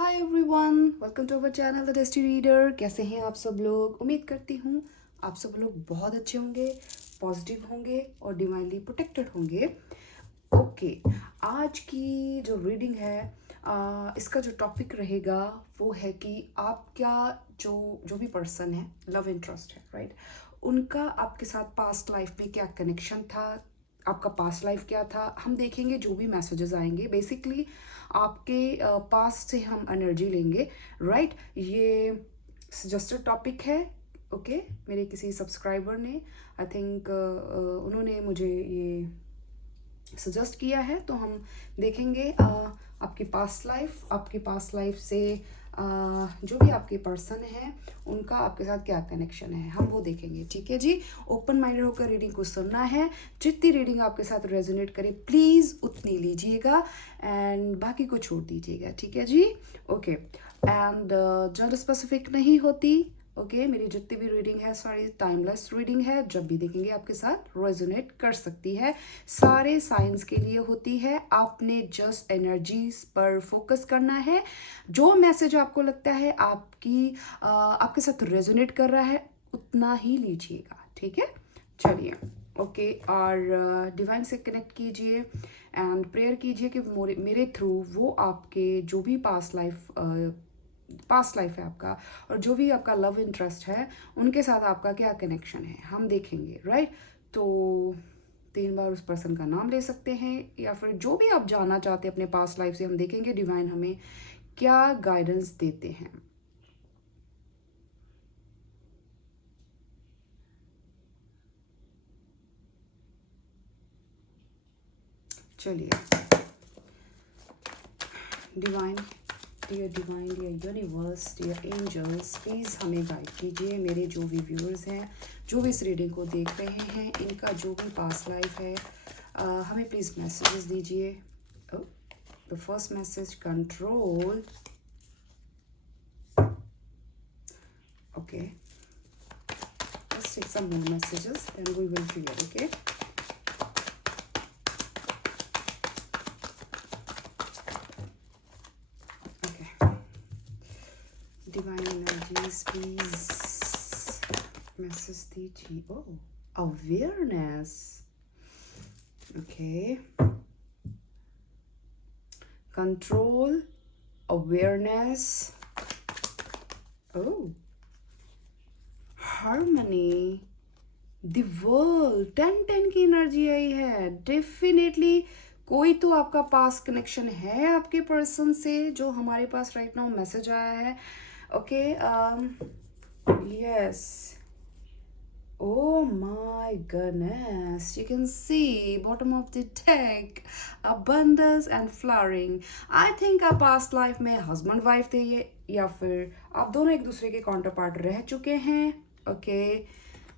Hi everyone, welcome to our channel the tasty reader. कैसे हैं आप सब लोग? उम्मीद करती हूँ आप सब लोग बहुत अच्छे होंगे, पॉजिटिव होंगे और डिवाइनली प्रोटेक्टेड होंगे। ओके, आज की जो रीडिंग है इसका जो टॉपिक रहेगा वो है कि आप क्या जो जो भी पर्सन है, लव इंटरेस्ट है, राइट, उनका आपके साथ पास्ट लाइफ में क्या कनेक्शन था, आपका पास्ट लाइफ क्या था। हम देखेंगे जो भी मैसेजेस आएंगे, बेसिकली आपके पास्ट से हम एनर्जी लेंगे, राइट। ये सजेस्टेड टॉपिक है। ओके, मेरे किसी सब्सक्राइबर ने आई थिंक उन्होंने मुझे ये सजेस्ट किया है, तो हम देखेंगे आपकी पास्ट लाइफ से जो भी आपके पर्सन है उनका आपके साथ क्या कनेक्शन है, हम वो देखेंगे। ठीक है जी, ओपन माइंडेड होकर रीडिंग को सुनना है। जितनी रीडिंग आपके साथ रेजोनेट करे प्लीज़ उतनी लीजिएगा एंड बाकी को छोड़ दीजिएगा। ठीक है जी, ओके। एंड जेंडर स्पेसिफिक नहीं होती। ओके, मेरी जितनी भी रीडिंग है सारी टाइमलेस रीडिंग है, जब भी देखेंगे आपके साथ रेजोनेट कर सकती है। सारे साइंस के लिए होती है, आपने जस्ट एनर्जीज पर फोकस करना है। जो मैसेज आपको लगता है आपके साथ रेजोनेट कर रहा है उतना ही लीजिएगा। ठीक है, चलिए। ओके, और डिवाइन से कनेक्ट कीजिए एंड प्रेयर कीजिए कि मेरे थ्रू वो आपके जो भी पास्ट लाइफ है आपका और जो भी आपका लव इंटरेस्ट है उनके साथ आपका क्या कनेक्शन है हम देखेंगे, राइट। तो 3 बार उस पर्सन का नाम ले सकते हैं या फिर जो भी आप जानना चाहते हैं अपने पास्ट लाइफ से, हम देखेंगे डिवाइन हमें क्या गाइडेंस देते हैं। चलिए, divine, dear universe, dear angels, please हमें गाइड कीजिए। मेरे जो भी व्यूअर्स हैं, जो भी इस रीडिंग को देख रहे हैं, इनका जो भी पास्ट लाइफ है हमें प्लीज़ मैसेजेस दीजिए। The first message, control. Okay, let's take some more messages then we will clear. Okay, okay, divine energies please message दीजिए। oh, awareness. Okay, control, awareness, oh, harmony, the world, 10 की energy आई है। Definitely कोई तो आपका पास connection है आपके person से जो हमारे पास राइट नाउ मैसेज आया है। Okay, yes, oh my goodness, you can see bottom of the deck, abundance and flowering. I think आप past life में husband wife थे ये, या फिर आप दोनों एक दूसरे के काउंटर पार्ट रह चुके हैं। ओके,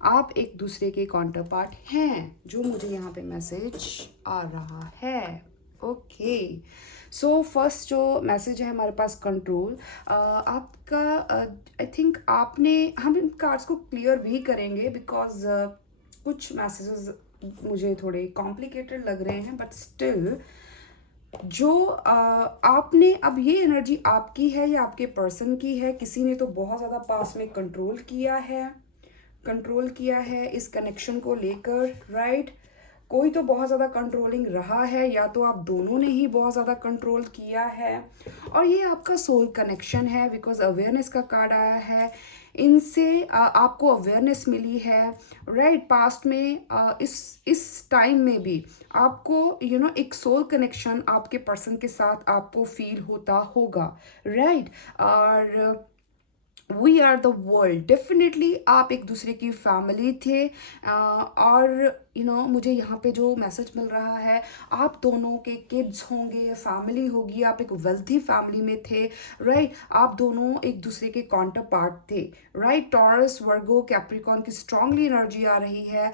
आप एक दूसरे के काउंटर पार्ट हैं जो मुझे यहाँ पे मैसेज आ रहा है। ओके, सो फर्स्ट जो मैसेज है हमारे पास, कंट्रोल। आपका आई थिंक आपने, हम इन कार्ड्स को क्लियर भी करेंगे बिकॉज कुछ मैसेजेस मुझे थोड़े कॉम्प्लिकेटेड लग रहे हैं, बट स्टिल जो आपने, अब ये एनर्जी आपकी है या आपके पर्सन की है। किसी ने तो बहुत ज़्यादा पास में कंट्रोल किया है इस कनेक्शन को लेकर, राइट। कोई तो बहुत ज़्यादा कंट्रोलिंग रहा है या तो आप दोनों ने ही बहुत ज़्यादा कंट्रोल किया है। और ये आपका सोल कनेक्शन है बिकॉज अवेयरनेस का कार्ड आया है। इनसे आपको अवेयरनेस मिली है, राइट। पास्ट में इस टाइम में भी आपको एक सोल कनेक्शन आपके पर्सन के साथ आपको फील होता होगा, राइट। और we are the world, definitely आप एक दूसरे की फैमिली थे। और मुझे यहाँ पे जो मैसेज मिल रहा है, आप दोनों के किड्स होंगे, फैमिली होगी, आप एक वेल्थी फैमिली में थे, राइट। आप दोनों एक दूसरे के काउंटर पार्ट थे, राइट। टॉरस, वर्गो, कैप्रिकॉन की स्ट्रांगली एनर्जी आ रही है।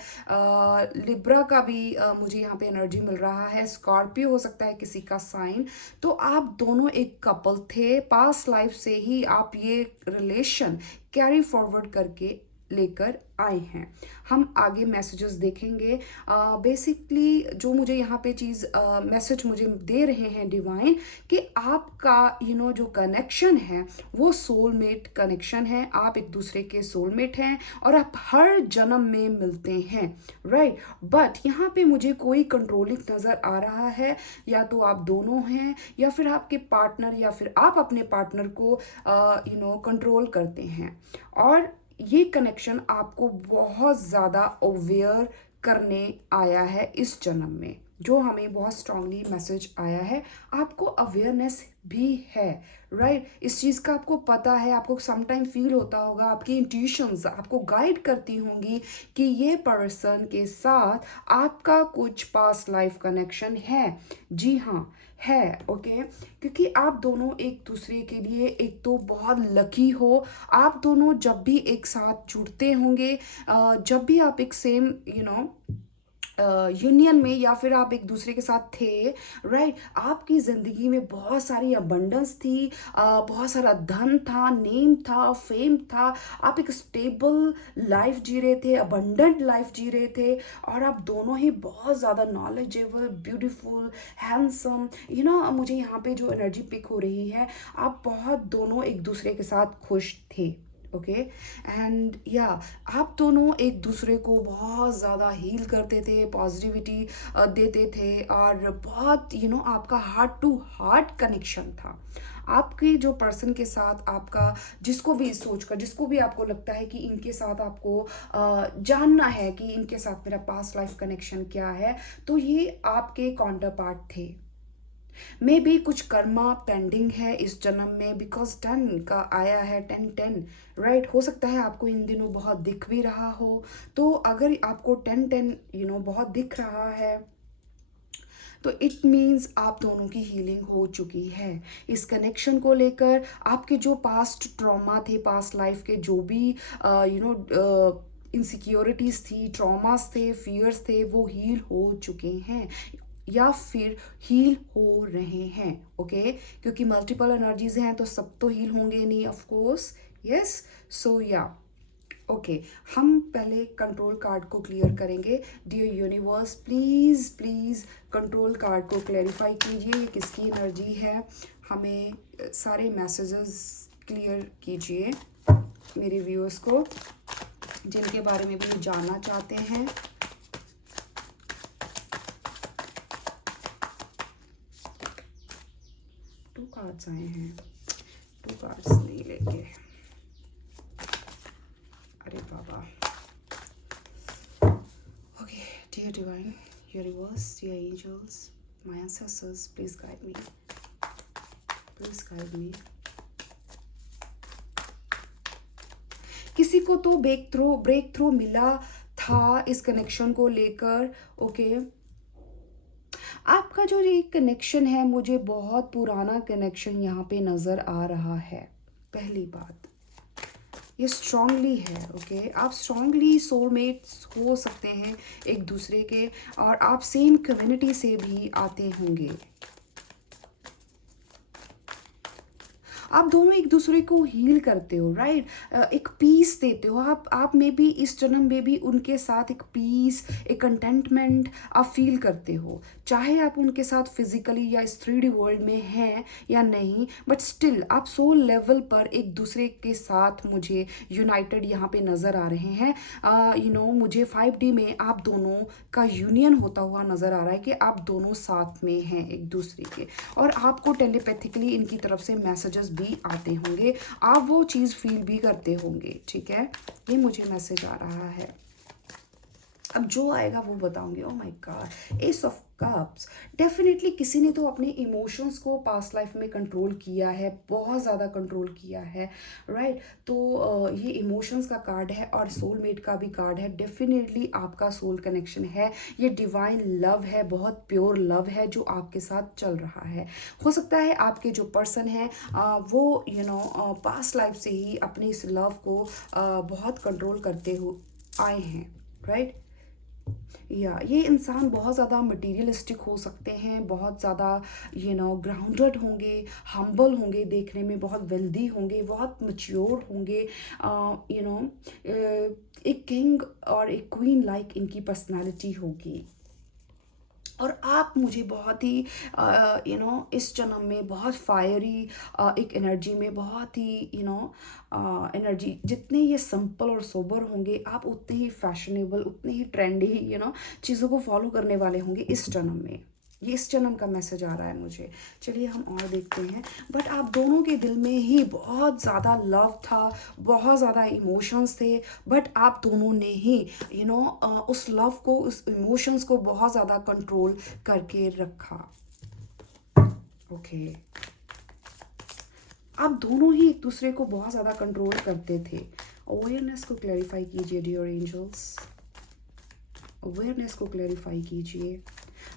लिब्रा का भी मुझे यहाँ पे एनर्जी मिल रहा है। स्कॉर्पियो हो सकता है किसी का साइन। तो आप दोनों एक कपल थे, पास्ट लाइफ से ही आप ये रिलेशन कैरी फॉरवर्ड करके लेकर आए हैं। हम आगे मैसेजेस देखेंगे। बेसिकली जो मुझे यहाँ पे चीज़ मैसेज मुझे दे रहे हैं डिवाइन, कि आपका जो कनेक्शन है वो सोलमेट कनेक्शन है। आप एक दूसरे के सोलमेट हैं और आप हर जन्म में मिलते हैं, राइट। बट यहाँ पे मुझे कोई कंट्रोलिंग नज़र आ रहा है। या तो आप दोनों हैं, या फिर आपके पार्टनर, या फिर आप अपने पार्टनर को कंट्रोल करते हैं। और ये कनेक्शन आपको बहुत ज़्यादा अवेयर करने आया है इस जन्म में, जो हमें बहुत स्ट्रांगली मैसेज आया है। आपको अवेयरनेस भी है, राइट। इस चीज़ का आपको पता है, आपको समटाइम फील होता होगा, आपकी इंट्यूशंस आपको गाइड करती होंगी कि ये पर्सन के साथ आपका कुछ पास्ट लाइफ कनेक्शन है। जी हाँ, है, ओके। क्योंकि आप दोनों एक दूसरे के लिए एक तो बहुत लकी हो। आप दोनों जब भी एक साथ जुड़ते होंगे, जब भी आप एक सेम यूनियन में, या फिर आप एक दूसरे के साथ थे, राइट, आपकी ज़िंदगी में बहुत सारी अबंडेंस थी, बहुत सारा धन था, नेम था, फेम था। आप एक स्टेबल लाइफ जी रहे थे, अबंडेंट लाइफ जी रहे थे, और आप दोनों ही बहुत ज़्यादा नॉलेजेबल, ब्यूटीफुल, हैंडसम, मुझे यहाँ पे जो एनर्जी पिक हो रही है, आप बहुत दोनों एक दूसरे के साथ खुश थे, ओके। एंड या आप दोनों एक दूसरे को बहुत ज़्यादा हील करते थे, पॉजिटिविटी देते थे, और बहुत आपका हार्ट टू हार्ट कनेक्शन था। आपके जो पर्सन के साथ आपका, जिसको भी सोचकर, जिसको भी आपको लगता है कि इनके साथ आपको जानना है कि इनके साथ मेरा पास्ट लाइफ कनेक्शन क्या है, तो ये आपके काउंटर पार्ट थे। मे बी कुछ कर्मा पेंडिंग है इस जन्म में, बिकॉज 10 का आया है, 10 राइट। हो सकता है आपको इन दिनों बहुत दिख भी रहा हो। तो अगर आपको 10 बहुत दिख रहा है, तो इट मीन्स आप दोनों की हीलिंग हो चुकी है इस कनेक्शन को लेकर। आपके जो पास्ट ट्रॉमा थे, पास्ट लाइफ के जो भी इनसिक्योरिटीज़ थी, ट्रॉमास थे, फियर्स थे, वो हील हो चुके हैं, या फिर हील हो रहे हैं, ओके। क्योंकि मल्टीपल एनर्जीज हैं, तो सब तो हील होंगे नहीं, ऑफ कोर्स, यस। सो या ओके, हम पहले कंट्रोल कार्ड को क्लियर करेंगे। Dear universe, please please control card को क्लैरिफाई कीजिए, ये किसकी एनर्जी है। हमें सारे मैसेजेस क्लियर कीजिए मेरे व्यूअर्स को, जिनके बारे में भी जानना चाहते हैं। टू कार्ड्स आए हैं, टू कार्ड्स नहीं लेके, अरे बाबा। Okay, dear divine universe, dear angels, my ancestors, please guide me, please guide me. किसी को तो ब्रेक थ्रू मिला था इस कनेक्शन को लेकर, ओके। आपका जो ये कनेक्शन है, मुझे बहुत पुराना कनेक्शन यहाँ पे नज़र आ रहा है। पहली बात, ये स्ट्रांगली है, ओके। आप स्ट्रांगली सोलमेट्स हो सकते हैं एक दूसरे के, और आप सेम कम्युनिटी से भी आते होंगे। आप दोनों एक दूसरे को हील करते हो, राइट। एक पीस देते हो। आप में भी इस जन्म में भी उनके साथ एक पीस, एक कंटेंटमेंट आप फील करते हो, चाहे आप उनके साथ फिजिकली या इस 3D वर्ल्ड में हैं या नहीं, बट स्टिल आप सोल लेवल पर एक दूसरे के साथ मुझे यूनाइटेड यहाँ पे नज़र आ रहे हैं। मुझे 5D में आप दोनों का यूनियन होता हुआ नज़र आ रहा है, कि आप दोनों साथ में हैं एक दूसरे के, और आपको टेलीपैथिकली इनकी तरफ से मैसेजेस भी आते होंगे, आप वो चीज़ फील भी करते होंगे, ठीक है। ये मुझे मैसेज आ रहा है। अब जो आएगा वो बताऊंगी। Oh my God, S of cups. Definitely किसी ने तो अपने इमोशंस को पास्ट लाइफ में कंट्रोल किया है, बहुत ज़्यादा कंट्रोल किया है, राइट। तो ये इमोशंस का कार्ड है, और सोलमेट का भी कार्ड है। डेफिनेटली आपका सोल कनेक्शन है, ये डिवाइन लव है, बहुत प्योर लव है जो आपके साथ चल रहा है। हो सकता है आपके जो पर्सन है वो पास्ट लाइफ से ही अपने इस लव को बहुत कंट्रोल करते हो आए हैं, राइट। या ये इंसान बहुत ज़्यादा मटीरियलिस्टिक हो सकते हैं, बहुत ज़्यादा ग्राउंडेड होंगे, हम्बल होंगे, देखने में बहुत वेल्दी होंगे, बहुत मैच्योर होंगे, एक किंग और एक क्वीन लाइक इनकी पर्सनालिटी होगी। और आप मुझे बहुत ही इस जन्म में बहुत फायरी एक एनर्जी में, बहुत ही एनर्जी, जितने ये सिंपल और सोबर होंगे आप उतने ही फैशनेबल, उतने ही ट्रेंडी चीज़ों को फॉलो करने वाले होंगे इस जन्म में। ये इस जन्म का मैसेज आ रहा है मुझे। चलिए हम और देखते हैं। बट आप दोनों के दिल में ही बहुत ज़्यादा लव था, बहुत ज़्यादा इमोशंस थे, बट आप दोनों ने ही उस लव को, उस इमोशंस को बहुत ज़्यादा कंट्रोल करके रखा। ओके आप दोनों ही एक दूसरे को बहुत ज़्यादा कंट्रोल करते थे। अवेयरनेस को क्लैरिफाई कीजिए डियर एंजल्स, अवेयरनेस को क्लैरिफाई कीजिए।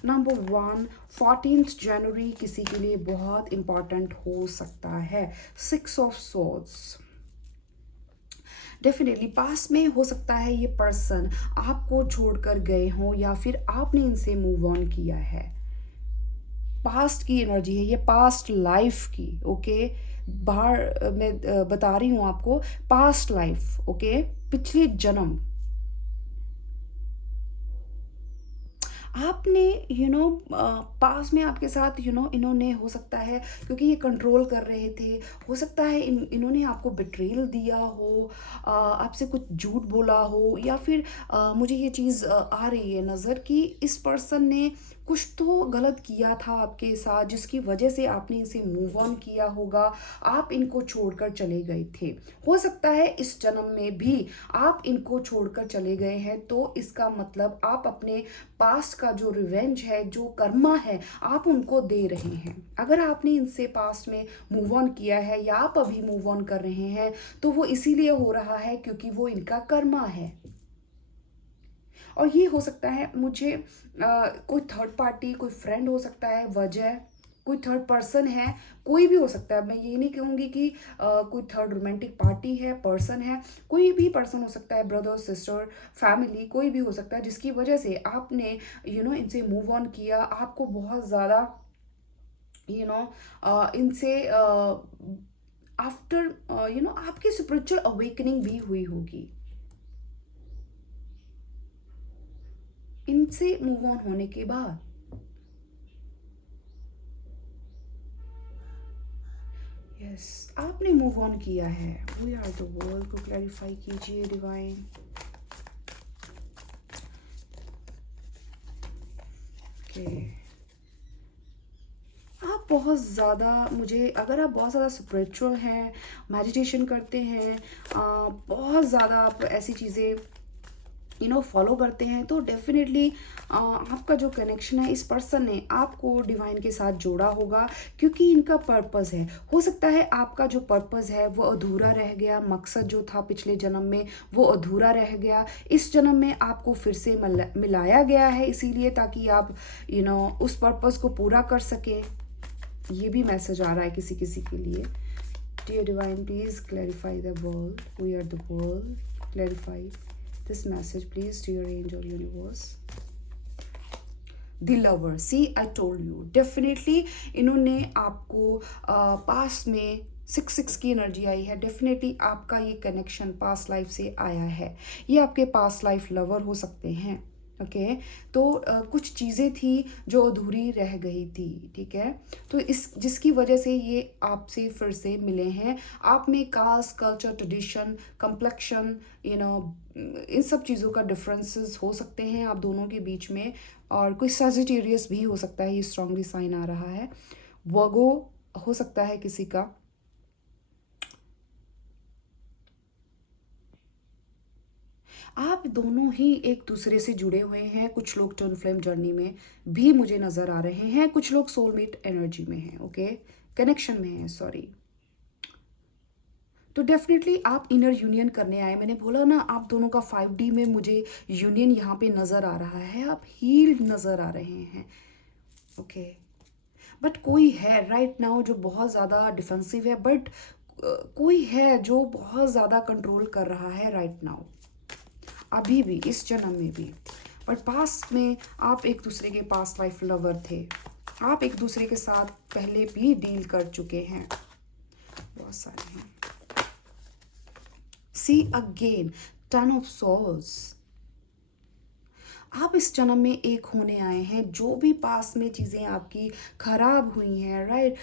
नंबर 1, 14 जनवरी किसी के लिए बहुत इंपॉर्टेंट हो सकता है। 6 ऑफ सोर्ड्स, डेफिनेटली पास में हो सकता है ये पर्सन आपको छोड़कर गए हों या फिर आपने इनसे मूव ऑन किया है। पास्ट की एनर्जी है ये, पास्ट लाइफ की। ओके बाहर मैं बता रही हूँ आपको, पास्ट लाइफ। ओके पिछले जन्म आपने पास में आपके साथ इन्होंने, हो सकता है क्योंकि ये कंट्रोल कर रहे थे, हो सकता है इन्होंने आपको बिट्रेल दिया हो, आपसे कुछ झूठ बोला हो, या फिर मुझे ये चीज़ आ रही है नज़र कि इस पर्सन ने कुछ तो गलत किया था आपके साथ, जिसकी वजह से आपने इसे मूव ऑन किया होगा, आप इनको छोड़कर चले गए थे। हो सकता है इस जन्म में भी आप इनको छोड़कर चले गए हैं, तो इसका मतलब आप अपने पास्ट का जो रिवेंज है, जो कर्मा है, आप उनको दे रहे हैं। अगर आपने इनसे पास्ट में मूव ऑन किया है या आप अभी मूव ऑन कर रहे हैं, तो वो इसीलिए हो रहा है क्योंकि वो इनका कर्मा है। और ये हो सकता है मुझे कोई थर्ड पार्टी, कोई फ्रेंड हो सकता है, वजह कोई थर्ड पर्सन है, कोई भी हो सकता है। मैं ये नहीं कहूँगी कि कोई थर्ड रोमांटिक पार्टी है, पर्सन है, कोई भी पर्सन हो सकता है, ब्रदर सिस्टर फैमिली, कोई भी हो सकता है जिसकी वजह से आपने इनसे मूव ऑन किया। आपको बहुत ज़्यादा इनसे आफ्टर आपकी स्पिरिचुअल अवेकनिंग भी हुई होगी। इनसे मूव ऑन होने के बाद यस आपने मूव ऑन किया है। वी आर द वर्ल्ड को क्लैरिफाई कीजिए डिवाइन। ओके आप बहुत ज़्यादा, मुझे अगर आप बहुत ज़्यादा स्पिरिचुअल हैं, मेडिटेशन करते हैं, बहुत ज़्यादा आप ऐसी चीज़ें फॉलो करते हैं, तो डेफिनेटली आपका जो कनेक्शन है, इस पर्सन ने आपको डिवाइन के साथ जोड़ा होगा क्योंकि इनका पर्पस है। हो सकता है आपका जो पर्पस है वो अधूरा रह गया, मकसद जो था पिछले जन्म में वो अधूरा रह गया। इस जन्म में आपको फिर से मिलाया गया है, इसीलिए ताकि आप उस पर्पस को पूरा कर सकें। ये भी मैसेज आ रहा है किसी किसी के लिए। Dear divine please clarify the world, we are the world, clarify this message please to your angel universe. The lover, see I told you, definitely इन्होंने आपको पास में 6 की एनर्जी आई है। डेफिनेटली आपका ये कनेक्शन पास्ट लाइफ से आया है। ये आपके पास्ट लाइफ लवर हो सकते हैं। ओके तो कुछ चीज़ें थी जो अधूरी रह गई थी, ठीक है, तो इस जिसकी वजह से ये आपसे फिर से मिले हैं। आप में कास्ट, कल्चर, ट्रेडिशन, कम्प्लेक्शन इन सब चीज़ों का डिफरेंसेस हो सकते हैं आप दोनों के बीच में। और कोई सजिटेरियस भी हो सकता है, ये स्ट्रांगली साइन आ रहा है। वर्गो हो सकता है किसी का। आप दोनों ही एक दूसरे से जुड़े हुए हैं। कुछ लोग ट्विन फ्लेम जर्नी में भी मुझे नज़र आ रहे हैं, कुछ लोग सोलमेट एनर्जी में हैं, ओके कनेक्शन में हैं, सॉरी। तो डेफिनेटली आप इनर यूनियन करने आए। मैंने बोला ना आप दोनों का 5D में मुझे यूनियन यहाँ पे नज़र आ रहा है। आप हील्ड नज़र आ रहे हैं, ओके बट कोई है राइट नाउ जो बहुत ज़्यादा डिफेंसिव है, बट कोई है जो बहुत ज़्यादा कंट्रोल कर रहा है राइट नाउ, अभी भी इस जन्म में भी। बट पास्ट में आप एक दूसरे के पास्ट लाइफ लवर थे, आप एक दूसरे के साथ पहले भी डील कर चुके हैं, बहुत सारे हैं। See again, 10 of swords. आप इस जन्म में एक होने आए हैं। जो भी पास में चीज़ें आपकी खराब हुई हैं, राइट,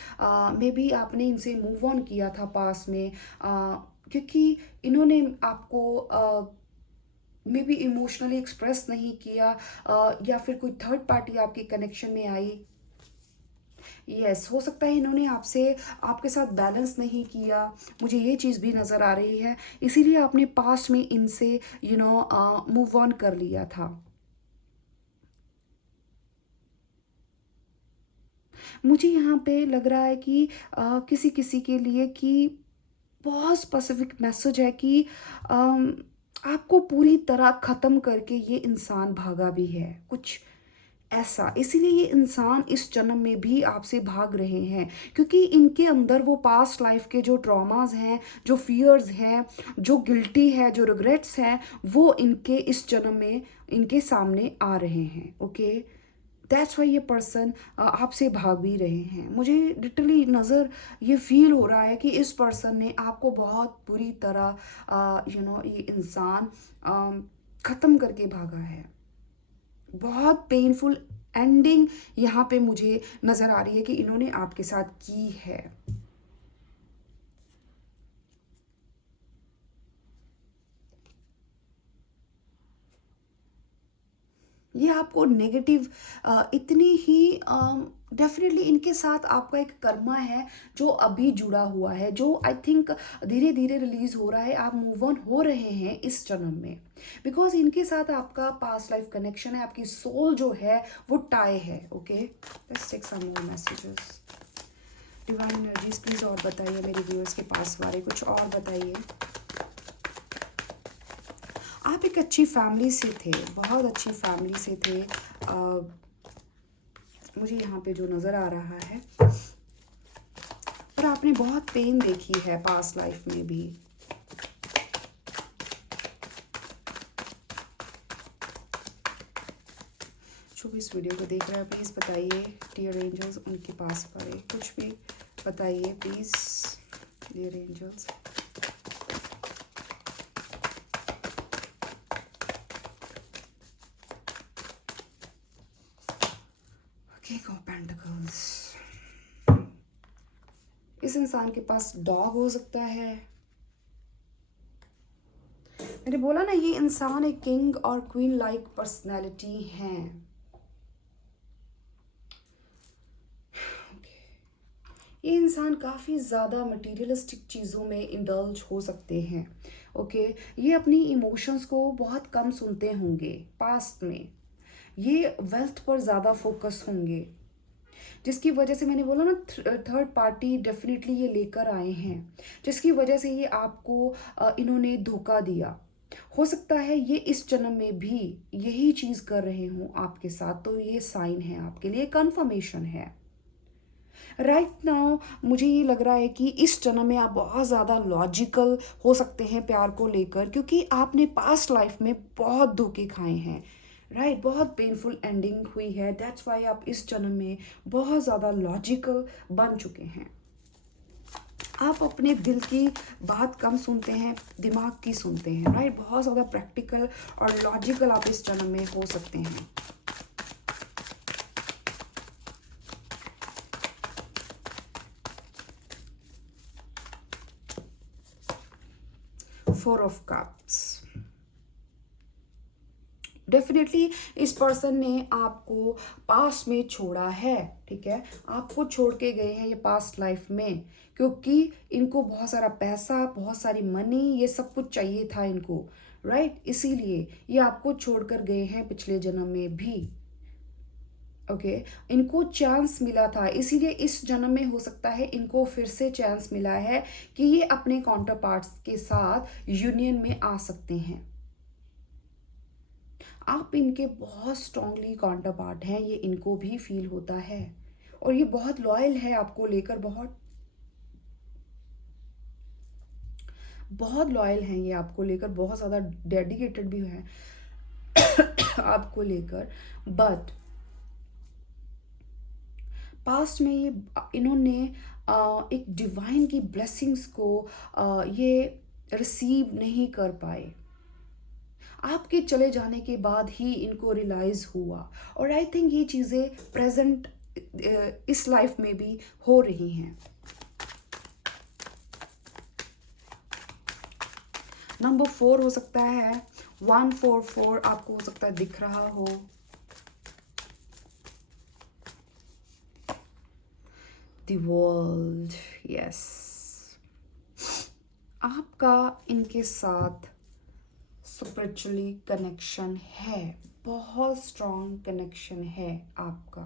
मे बी आपने इनसे मूव ऑन किया था पास में, क्योंकि इन्होंने आपको मे बी इमोशनली एक्सप्रेस नहीं किया, या फिर कोई थर्ड पार्टी आपके कनेक्शन में आई। यस, हो सकता है इन्होंने आपके साथ बैलेंस नहीं किया, मुझे ये चीज़ भी नज़र आ रही है, इसीलिए आपने पास्ट में इनसे मूव ऑन कर लिया था। मुझे यहाँ पे लग रहा है कि किसी किसी के लिए कि बहुत स्पेसिफिक मैसेज है कि आपको पूरी तरह ख़त्म करके ये इंसान भागा भी है, कुछ ऐसा। इसीलिए ये इंसान इस जन्म में भी आपसे भाग रहे हैं, क्योंकि इनके अंदर वो पास्ट लाइफ के जो ट्रॉमास हैं, जो फियर्स हैं, जो गिल्टी है, जो रिग्रेट्स हैं, वो इनके इस जन्म में इनके सामने आ रहे हैं। ओके, दैट्स वाई ये पर्सन आपसे भाग भी रहे हैं। मुझे लिटरली नज़र ये फील हो रहा है कि इस पर्सन ने आपको बहुत बुरी तरह ये इंसान ख़त्म करके भागा है। बहुत पेनफुल एंडिंग यहाँ पे मुझे नज़र आ रही है कि इन्होंने आपके साथ की है। ये आपको नेगेटिव इतनी ही डेफिनेटली इनके साथ आपका एक कर्मा है जो अभी जुड़ा हुआ है, जो आई थिंक धीरे धीरे रिलीज हो रहा है। आप मूव ऑन हो रहे हैं इस जन्म में, बिकॉज इनके साथ आपका पास्ट लाइफ कनेक्शन है, आपकी सोल जो है वो टाई है। Okay, let's take some more messages. Divine energies please और बताइए मेरे व्यूअर्स के पास बारे कुछ और बताइए। आप एक अच्छी फैमिली से थे, बहुत अच्छी फैमिली से थे, मुझे यहाँ पे जो नज़र आ रहा है, पर आपने बहुत पेन देखी है पास्ट लाइफ में भी। जो भी इस वीडियो को देख रहे हैं प्लीज़ बताइए, डियर एंजल्स उनके पास पड़े कुछ भी बताइए please, dear angels. King of pentacles. इस इंसान के पास डॉग हो सकता है। मैंने बोला ना, ये इंसान एक किंग और क्वीन लाइक पर्सनैलिटी हैं। ये इंसान काफ़ी ज़्यादा मटीरियलिस्टिक चीज़ों में इंडल्ज हो सकते हैं। ओके, ये अपनी इमोशंस को बहुत कम सुनते होंगे पास्ट में। ये वेल्थ पर ज़्यादा फोकस होंगे, जिसकी वजह से मैंने बोला ना थर्ड पार्टी डेफिनेटली ये लेकर आए हैं, जिसकी वजह से ये आपको इन्होंने धोखा दिया। हो सकता है ये इस जन्म में भी यही चीज़ कर रहे हों आपके साथ, तो ये साइन है आपके लिए, कंफर्मेशन है। राइट नाउ मुझे ये लग रहा है कि इस जन्म में आप बहुत ज़्यादा लॉजिकल हो सकते हैं प्यार को लेकर, क्योंकि आपने पास्ट लाइफ में बहुत धोखे खाए हैं, राइट, बहुत पेनफुल एंडिंग हुई है। दैट्स वाई आप इस जन्म में बहुत ज़्यादा लॉजिकल बन चुके हैं। आप अपने दिल की बात कम सुनते हैं, दिमाग की सुनते हैं, राइट, बहुत ज़्यादा प्रैक्टिकल और लॉजिकल आप इस जन्म में हो सकते हैं। Four of cups. डेफिनेटली इस पर्सन ने आपको पास्ट में छोड़ा है, ठीक है, आपको छोड़ के गए हैं ये पास्ट लाइफ में, क्योंकि इनको बहुत सारा पैसा, बहुत सारी मनी, ये सब कुछ चाहिए था इनको, राइट, इसीलिए ये आपको छोड़कर गए हैं पिछले जन्म में भी। ओके, इनको चांस मिला था, इसीलिए इस जन्म में हो सकता है इनको फिर से चांस मिला है कि ये अपने काउंटर पार्ट्स के साथ यूनियन में आ सकते हैं। आप इनके बहुत स्ट्रांगली काउंटर पार्ट हैं, ये इनको भी फील होता है, और ये बहुत लॉयल है आपको लेकर, बहुत बहुत लॉयल हैं ये आपको लेकर, बहुत ज़्यादा डेडिकेटेड भी है। आपको लेकर। बट पास्ट में ये इन्होंने एक डिवाइन की ब्लेसिंग्स को ये रिसीव नहीं कर पाए। आपके चले जाने के बाद ही इनको रियलाइज हुआ। और आई थिंक ये चीज़ें प्रेजेंट इस लाइफ में भी हो रही हैं। नंबर 4 हो सकता है, 144 आपको हो सकता है दिख रहा हो। The world, yes. आपका इनके साथ स्पिरिचुअली कनेक्शन है, बहुत स्ट्रॉन्ग कनेक्शन है आपका।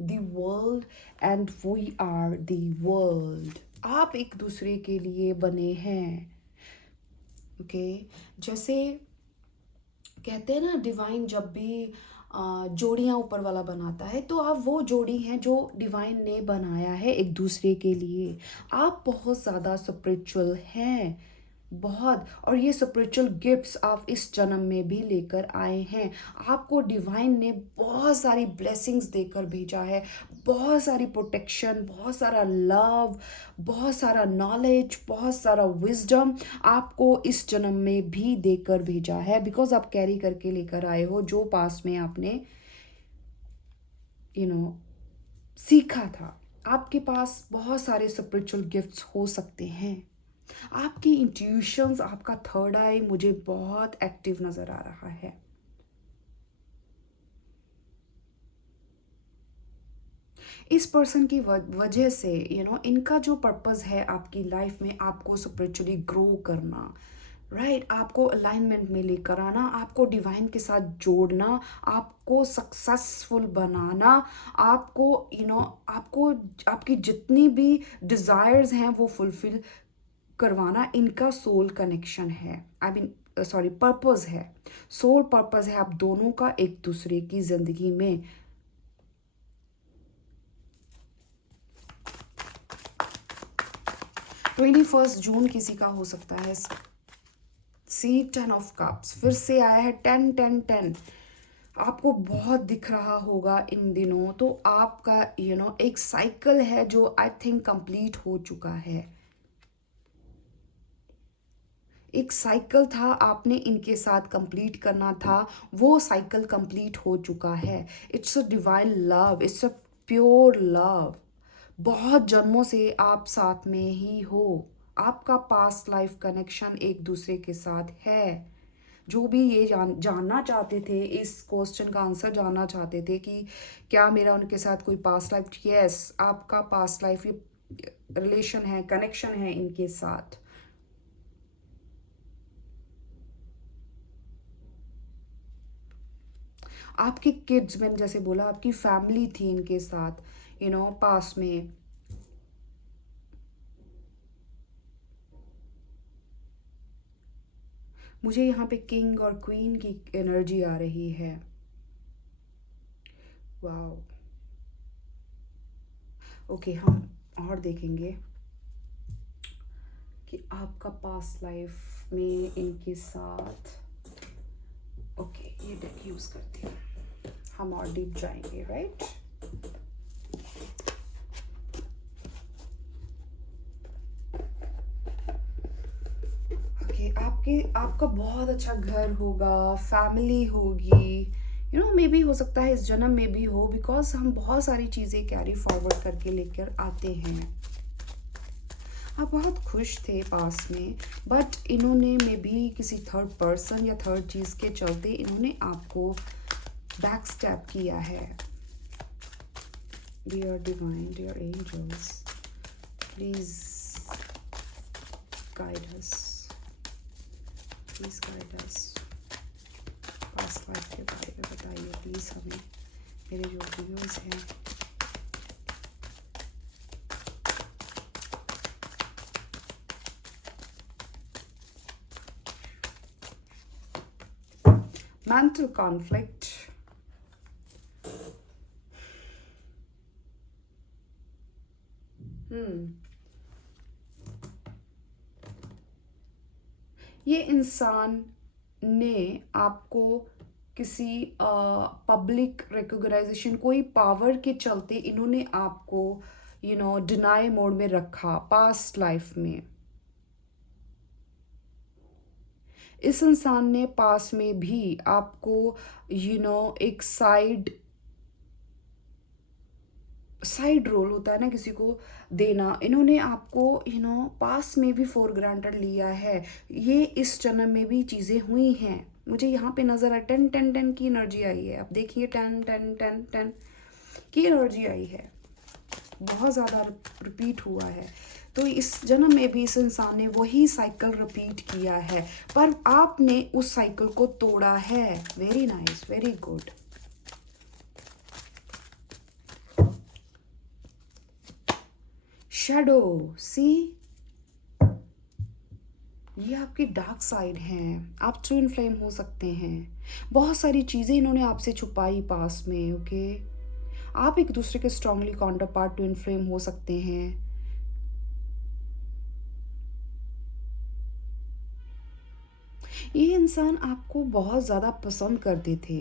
The world and we are the world. आप एक दूसरे के लिए बने हैं। ओके जैसे कहते हैं ना, डिवाइन जब भी जोड़ियाँ ऊपर वाला बनाता है, तो आप वो जोड़ी हैं जो डिवाइन ने बनाया है एक दूसरे के लिए। आप बहुत ज़्यादा स्पिरिचुअल हैं, बहुत। और ये स्पिरिचुअल गिफ्ट्स आप इस जन्म में भी लेकर आए हैं। आपको डिवाइन ने बहुत सारी ब्लेसिंग्स देकर भेजा है, बहुत सारी प्रोटेक्शन, बहुत सारा लव, बहुत सारा नॉलेज, बहुत सारा विजडम आपको इस जन्म में भी देकर भेजा है। बिकॉज आप कैरी करके लेकर आए हो जो पास्ट में आपने सीखा था। आपके पास बहुत सारे स्पिरिचुअल गिफ्ट्स हो सकते हैं। आपकी इंट्यूशंस, आपका थर्ड आई मुझे बहुत एक्टिव नजर आ रहा है। इस पर्सन की वजह से इनका जो पर्पस है आपकी लाइफ में, आपको स्पिरिचुअली ग्रो करना, राइट, आपको अलाइनमेंट में लेकर आना, आपको डिवाइन के साथ जोड़ना, आपको सक्सेसफुल बनाना, आपको आपको आपकी जितनी भी डिज़ायर्स हैं वो फुलफिल करवाना, इनका सोल कनेक्शन है। आई मीन सॉरी, पर्पस है, सोल पर्पस है आप दोनों का एक दूसरे की जिंदगी में। 21 जून किसी का हो सकता है। सी 10 ऑफ कप्स फिर से आया है, 10 10 10। आपको बहुत दिख रहा होगा इन दिनों। तो आपका एक साइकिल है जो आई थिंक कंप्लीट हो चुका है। एक साइकिल था, आपने इनके साथ कंप्लीट करना था, वो साइकिल कंप्लीट हो चुका है। It's a divine love, it's a pure love. बहुत जन्मों से आप साथ में ही हो। आपका पास्ट लाइफ कनेक्शन एक दूसरे के साथ है। जो भी ये जानना चाहते थे, इस क्वेश्चन का आंसर जानना चाहते थे कि क्या मेरा उनके साथ कोई पास्ट लाइफ, यस, आपका पास्ट लाइफ रिलेशन है, कनेक्शन है इनके साथ। आपके किड्स, मैंने जैसे बोला, आपकी फैमिली थी इनके साथ पास में। मुझे यहाँ पे किंग और क्वीन की एनर्जी आ रही है। वाओ। ओके, हम और देखेंगे कि आपका पास्ट लाइफ में इनके साथ। ओके, ये डेक यूज करती हूँ, हम और डीप जाएंगे, राइट। ओके, आपका बहुत अच्छा घर होगा, फैमिली होगी, मे बी हो सकता है इस जन्म में भी हो, बिकॉज हम बहुत सारी चीज़ें कैरी फॉरवर्ड करके लेकर आते हैं। आप बहुत खुश थे पास में, बट इन्होंने मे बी किसी थर्ड पर्सन या थर्ड चीज़ के चलते इन्होंने आपको बैक स्टैप किया है। Dear divine, dear angels, please guide us, please guide us. Past life के बारे में बताइए प्लीज हमें, मेरे जो व्यूअर्स हैं। Mental conflict. ये इंसान ने आपको किसी पब्लिक रिकॉग्नाइजेशन, कोई पावर के चलते इन्होंने आपको डिनाई मोड में रखा पास्ट लाइफ में। इस इंसान ने पास में भी आपको एक साइड रोल होता है ना किसी को देना, इन्होंने आपको पास में भी फॉर ग्रांटेड लिया है। ये इस जन्म में भी चीज़ें हुई हैं। मुझे यहाँ पे नज़र आ 10 की एनर्जी आई है। आप देखिए 10 की एनर्जी आई है, बहुत ज़्यादा रिपीट हुआ है। तो इस जन्म में भी इस इंसान ने वही साइकिल रिपीट किया है, पर आपने उस साइकिल को तोड़ा है। Very nice, very good. Shadow, see, ये आपकी डार्क साइड है। आप ट्विन फ्लेम हो सकते हैं। बहुत सारी चीज़ें इन्होंने आपसे छुपाई पास में। ओके, आप एक दूसरे के strongly counter part twin flame हो सकते हैं। ये इंसान आपको बहुत ज़्यादा पसंद करते थे,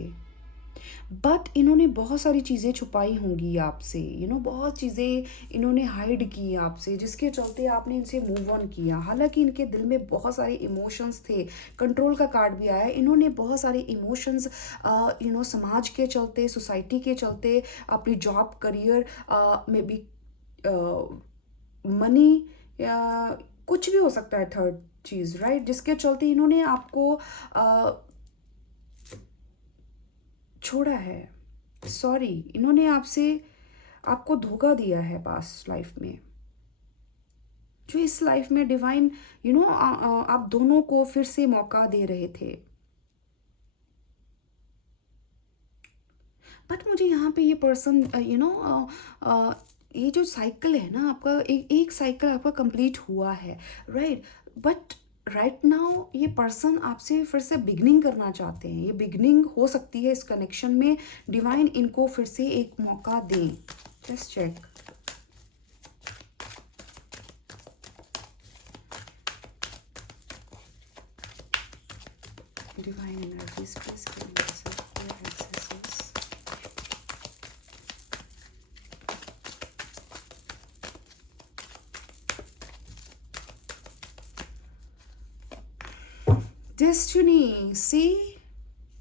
बट इन्होंने बहुत सारी चीज़ें छुपाई होंगी आपसे। बहुत चीज़ें इन्होंने हाइड की आपसे, जिसके चलते आपने इनसे मूव ऑन किया। हालांकि इनके दिल में बहुत सारे इमोशंस थे। कंट्रोल का कार्ड भी आया। इन्होंने बहुत सारे इमोशंस समाज के चलते, सोसाइटी के चलते, अपनी जॉब, करियर में भी, मनी, या कुछ भी हो सकता है थर्ड चीज़, राइट, जिसके चलते इन्होंने आपको छोड़ा है। सॉरी, इन्होंने आपको धोखा दिया है पास्ट लाइफ में, जो इस लाइफ में डिवाइन आप दोनों को फिर से मौका दे रहे थे। बट मुझे यहाँ पे ये पर्सन ये जो साइकिल है ना आपका, एक साइकिल आपका कंप्लीट हुआ है, राइट, बट राइट नाउ ये पर्सन आपसे फिर से बिगनिंग करना चाहते हैं। ये बिगनिंग हो सकती है इस कनेक्शन में। डिवाइन इनको फिर से एक मौका दें। Just check. Divine energies please give me access. Destiny, see,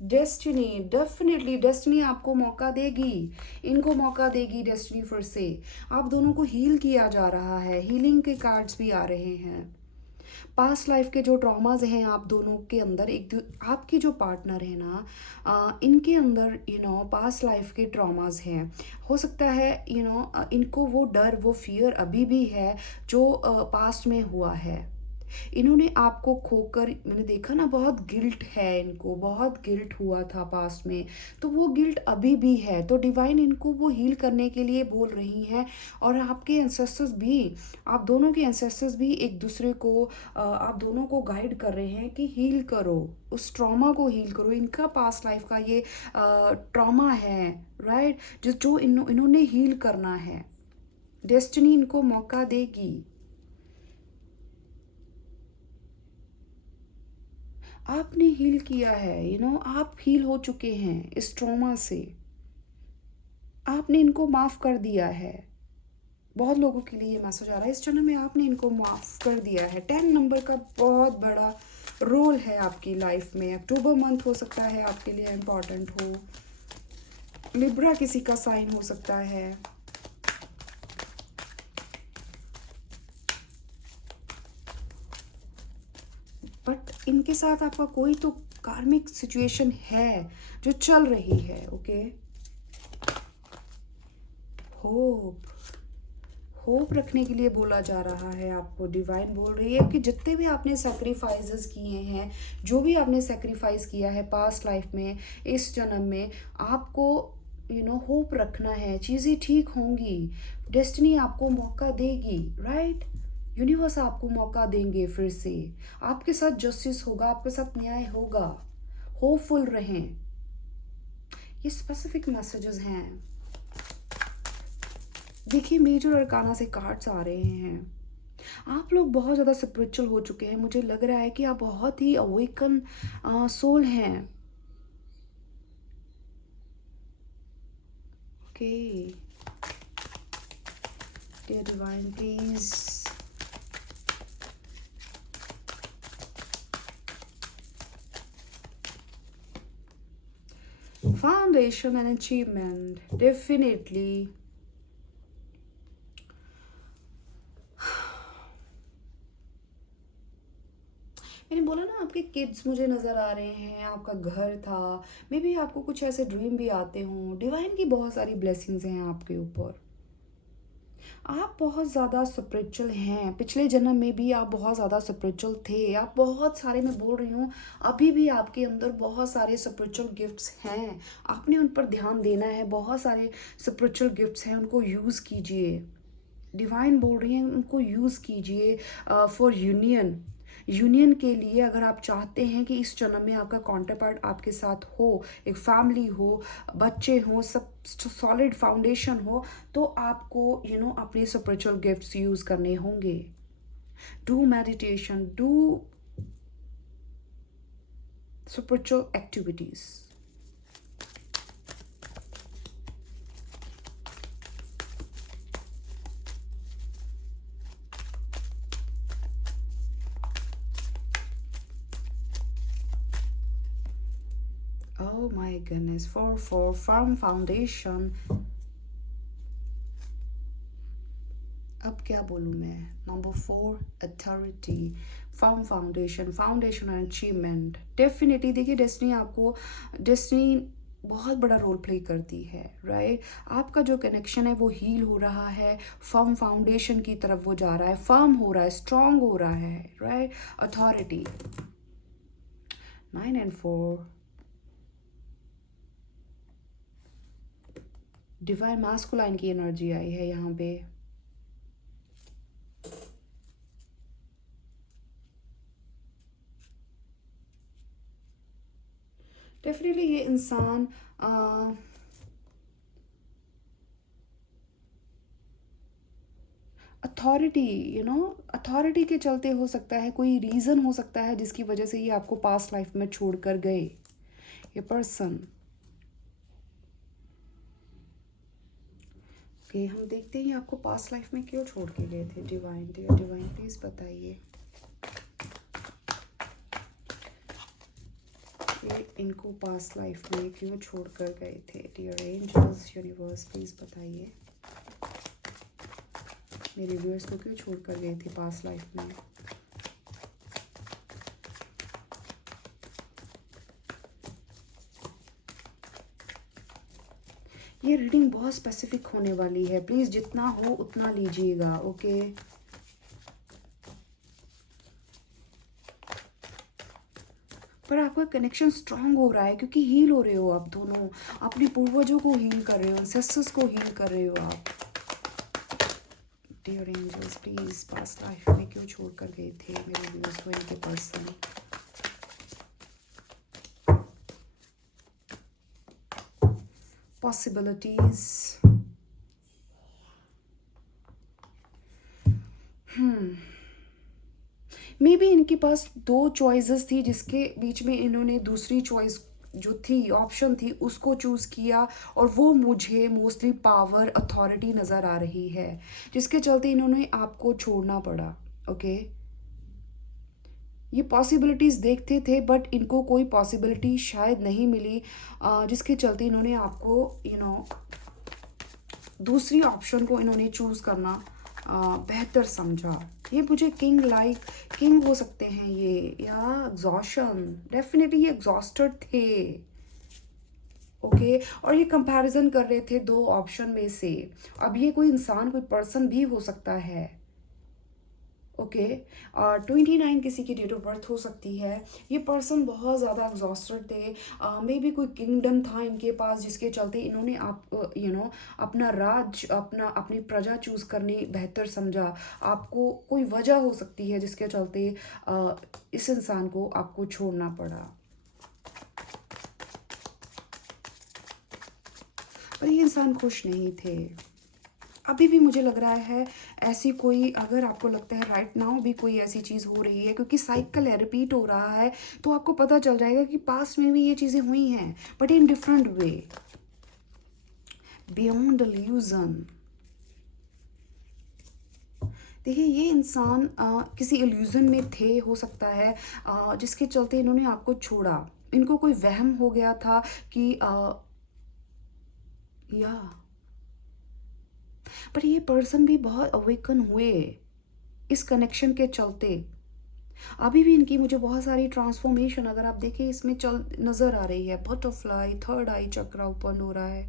destiny, definitely destiny आपको मौका देगी, इनको मौका देगी डेस्टिनी फिर से। आप दोनों को हील किया जा रहा है। हीलिंग के कार्ड्स भी आ रहे हैं। पास्ट लाइफ के जो ट्रॉमाज हैं आप दोनों के अंदर, आपकी जो पार्टनर है ना, इनके अंदर पास्ट लाइफ के ट्रॉमाज हैं। हो सकता है इनको वो डर, वो फियर अभी भी है जो पास्ट में हुआ है। इन्होंने आपको खोकर, मैंने देखा ना, बहुत गिल्ट है इनको, बहुत गिल्ट हुआ था पास्ट में, तो वो गिल्ट अभी भी है। तो डिवाइन इनको वो हील करने के लिए बोल रही हैं। और आपके एंसेस्टर्स भी, आप दोनों के एंसेस्टर्स भी एक दूसरे को, आप दोनों को गाइड कर रहे हैं कि हील करो, उस ट्रॉमा को हील करो। इनका पास्ट लाइफ का ये ट्रॉमा है, राइट, जो इन्होंने हील करना है। डेस्टिनी इनको मौका देगी। आपने हील किया है, आप हील हो चुके हैं इस ट्रॉमा से। आपने इनको माफ़ कर दिया है। बहुत लोगों के लिए ये मैसेज आ रहा है, इस जन्म में आपने इनको माफ़ कर दिया है। 10 नंबर का बहुत बड़ा रोल है आपकी लाइफ में। अक्टूबर मंथ हो सकता है आपके लिए इम्पॉर्टेंट हो। लिब्रा किसी का साइन हो सकता है। बट इनके साथ आपका कोई तो कार्मिक सिचुएशन है जो चल रही है। ओके, होप रखने के लिए बोला जा रहा है आपको। डिवाइन बोल रही है कि जितने भी आपने सेक्रीफाइसेस किए हैं, जो भी आपने सेक्रीफाइस किया है पास्ट लाइफ में, इस जन्म में, आपको होप रखना है। चीज़ें ठीक होंगी। डेस्टिनी आपको मौका देगी, राइट, यूनिवर्स आपको मौका देंगे फिर से। आपके साथ जस्टिस होगा, आपके साथ न्याय होगा। होपफुल रहें। ये स्पेसिफिक मैसेजेस हैं। देखिए, मेजर अरकाना से कार्ड्स आ रहे हैं। आप लोग बहुत ज़्यादा स्पिरिचुअल हो चुके हैं, मुझे लग रहा है कि आप बहुत ही अवेकन सोल हैं। Okay dear divine please foundation and achievement, definitely. मैंने बोला ना आपके किड्स मुझे नज़र आ रहे हैं, आपका घर था, मे बी आपको कुछ ऐसे ड्रीम भी आते हों। डिवाइन की बहुत सारी ब्लेसिंग्स हैं आपके ऊपर। आप बहुत ज़्यादा स्पिरिचुअल हैं, पिछले जन्म में भी आप बहुत ज़्यादा स्पिरिचुअल थे। आप बहुत सारे, मैं बोल रही हूँ, अभी भी आपके अंदर बहुत सारे स्पिरिचुअल गिफ्ट्स हैं, आपने उन पर ध्यान देना है। बहुत सारे स्पिरिचुअल गिफ्ट्स हैं, उनको यूज़ कीजिए। डिवाइन बोल रही हैं उनको यूज़ कीजिए फॉर यूनियन के लिए। अगर आप चाहते हैं कि इस जन्म में आपका काउंटर पार्ट आपके साथ हो, एक फैमिली हो, बच्चे हों, सब सॉलिड फाउंडेशन हो, तो आपको अपने स्पिरिचुअल गिफ्ट्स यूज़ करने होंगे। Do meditation, do spiritual activities. Oh my goodness, for firm foundation. अब क्या बोलूँ मैं? Number 4 authority, firm foundation and achievement. Definitely देखिए, डेस्टिनी बहुत बड़ा रोल प्ले करती है, राइट। आपका जो कनेक्शन है वो हील हो रहा है, फर्म फाउंडेशन की तरफ वो जा रहा है, फर्म हो रहा है, स्ट्रांग हो रहा है, right. Authority 9 and 4, divine masculine की एनर्जी आई है यहाँ पे। डेफिनेटली ये इंसान अथॉरिटी के चलते हो सकता है, कोई रीज़न हो सकता है जिसकी वजह से ये आपको पास्ट लाइफ में छोड़ कर गए, ये पर्सन। ओके, हम देखते हैं आपको पास्ट लाइफ में क्यों छोड़ के गए थे। डिवाइन, डियर डिवाइन प्लीज़ बताइए ये इनको पास्ट लाइफ में क्यों छोड़ कर गए थे। डियर एंजल्स, यूनिवर्स प्लीज़ बताइए मेरे व्यूअर्स को क्यों छोड़ कर गए थे पास्ट लाइफ में। ये रीडिंग बहुत स्पेसिफिक होने वाली है, प्लीज़ जितना हो उतना लीजिएगा, ओके। पर आपका कनेक्शन स्ट्रांग हो रहा है क्योंकि हील हो रहे हो आप दोनों, अपने पूर्वजों को हील कर रहे हो, एंसेस्टर्स को हील कर रहे हो आप। Dear angels please, past life में क्यों छोड़ कर गए थे मेरे व्यूअर्स को इनके पर्सन। पॉसिबिलिटीज, मे बी इनके पास 2 चॉइसेस थी जिसके बीच में इन्होंने दूसरी चॉइस जो थी, ऑप्शन थी, उसको चूज़ किया, और वो मुझे मोस्टली पावर, अथॉरिटी नज़र आ रही है, जिसके चलते इन्होंने आपको छोड़ना पड़ा, ओके। ये पॉसिबिलिटीज़ देखते थे बट इनको कोई पॉसिबिलिटी शायद नहीं मिली, जिसके चलते इन्होंने आपको दूसरी ऑप्शन को इन्होंने चूज़ करना बेहतर समझा। ये मुझे किंग हो सकते हैं ये, या एग्जॉशन, डेफिनेटली ये एग्जॉस्टेड थे, ओके। और ये कंपैरिजन कर रहे थे 2 ऑप्शन में से। अब ये कोई इंसान, कोई पर्सन भी हो सकता है, ओके। और 29 किसी की डेट ऑफ बर्थ हो सकती है। ये पर्सन बहुत ज़्यादा एग्जॉस्टेड थे, मे बी कोई किंगडम था इनके पास जिसके चलते इन्होंने अपना अपनी प्रजा चूज़ करनी बेहतर समझा। आपको कोई वजह हो सकती है जिसके चलते इस इंसान को आपको छोड़ना पड़ा, पर ये इंसान खुश नहीं थे। अभी भी मुझे लग रहा है ऐसी कोई, अगर आपको लगता है राइट नाउ भी कोई ऐसी चीज़ हो रही है, क्योंकि साइकिल है, रिपीट हो रहा है, तो आपको पता चल जाएगा कि पास्ट में भी ये चीज़ें हुई हैं, but in different way, beyond illusion. देखिए ये इंसान किसी इल्यूजन में थे, हो सकता है, जिसके चलते इन्होंने आपको छोड़ा। इनको कोई वहम हो गया था कि या पर ये पर्सन भी बहुत अवेकन हुए इस कनेक्शन के चलते। अभी भी इनकी मुझे बहुत सारी ट्रांसफॉर्मेशन, अगर आप देखें इसमें चल नज़र आ रही है। बटरफ्लाई, थर्ड आई चक्रा ओपन हो रहा है,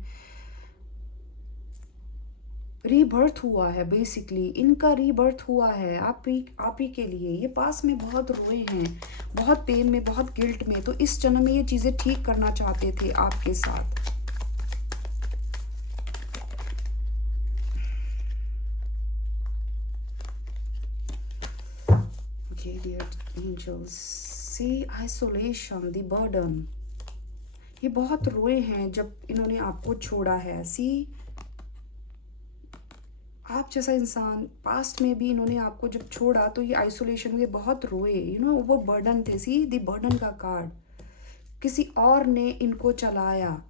रीबर्थ हुआ है, बेसिकली इनका रीबर्थ हुआ है आप ही के लिए। ये पास में बहुत रोए हैं, बहुत पेन में, बहुत गिल्ट में, तो इस जन्म में ये चीज़ें ठीक करना चाहते थे आपके साथ। Okay, dear angels, see isolation, the burden। ये बहुत रोए हैं जब इन्होंने आपको छोड़ा है। सी आप जैसा इंसान पास्ट में भी इन्होंने आपको जब छोड़ा तो ये आइसोलेशन में बहुत रोए, वो बर्डन थे। सी दी बर्डन का कार्ड, किसी और ने इनको चलाया,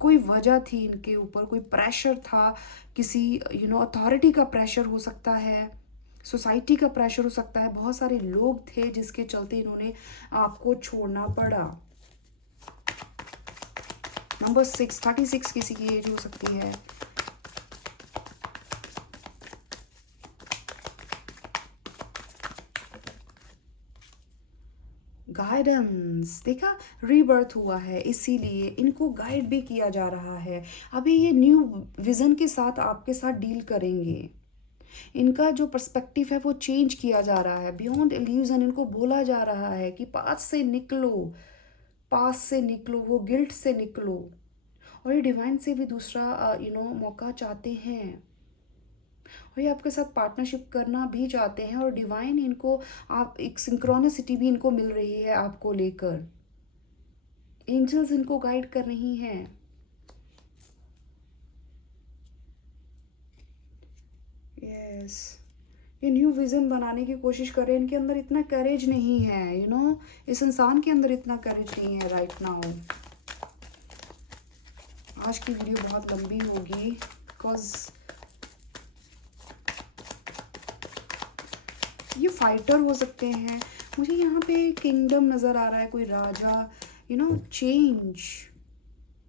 कोई वजह थी इनके ऊपर, कोई प्रेशर था, किसी अथॉरिटी का प्रेशर हो सकता है, सोसाइटी का प्रेशर हो सकता है, बहुत सारे लोग थे जिसके चलते इन्होंने आपको छोड़ना पड़ा। नंबर 6, 36 किसी की एज हो सकती है। गाइडेंस, देखा, रीबर्थ हुआ है, इसीलिए इनको गाइड भी किया जा रहा है। अभी ये न्यू विजन के साथ आपके साथ डील करेंगे। इनका जो पर्सपेक्टिव है वो चेंज किया जा रहा है। बियॉन्ड इल्यूजन इनको बोला जा रहा है कि पास से निकलो, पास से निकलो, वो गिल्ट से निकलो। और ये डिवाइन से भी दूसरा मौका चाहते हैं, और ये आपके साथ पार्टनरशिप करना भी चाहते हैं। और डिवाइन इनको, आप एक सिंक्रोनिसिटी भी इनको मिल रही है आपको लेकर। एंजल्स इनको गाइड कर रही हैं। यस, ये न्यू विजन बनाने की कोशिश कर रहे हैं। इनके अंदर इतना करेज नहीं है, इस इंसान के अंदर इतना करेज नहीं है राइट नाउ। आज की वीडियो बहुत लंबी होगी, बिकॉज ये फाइटर हो सकते हैं। मुझे यहाँ पे किंगडम नज़र आ रहा है, कोई राजा, चेंज।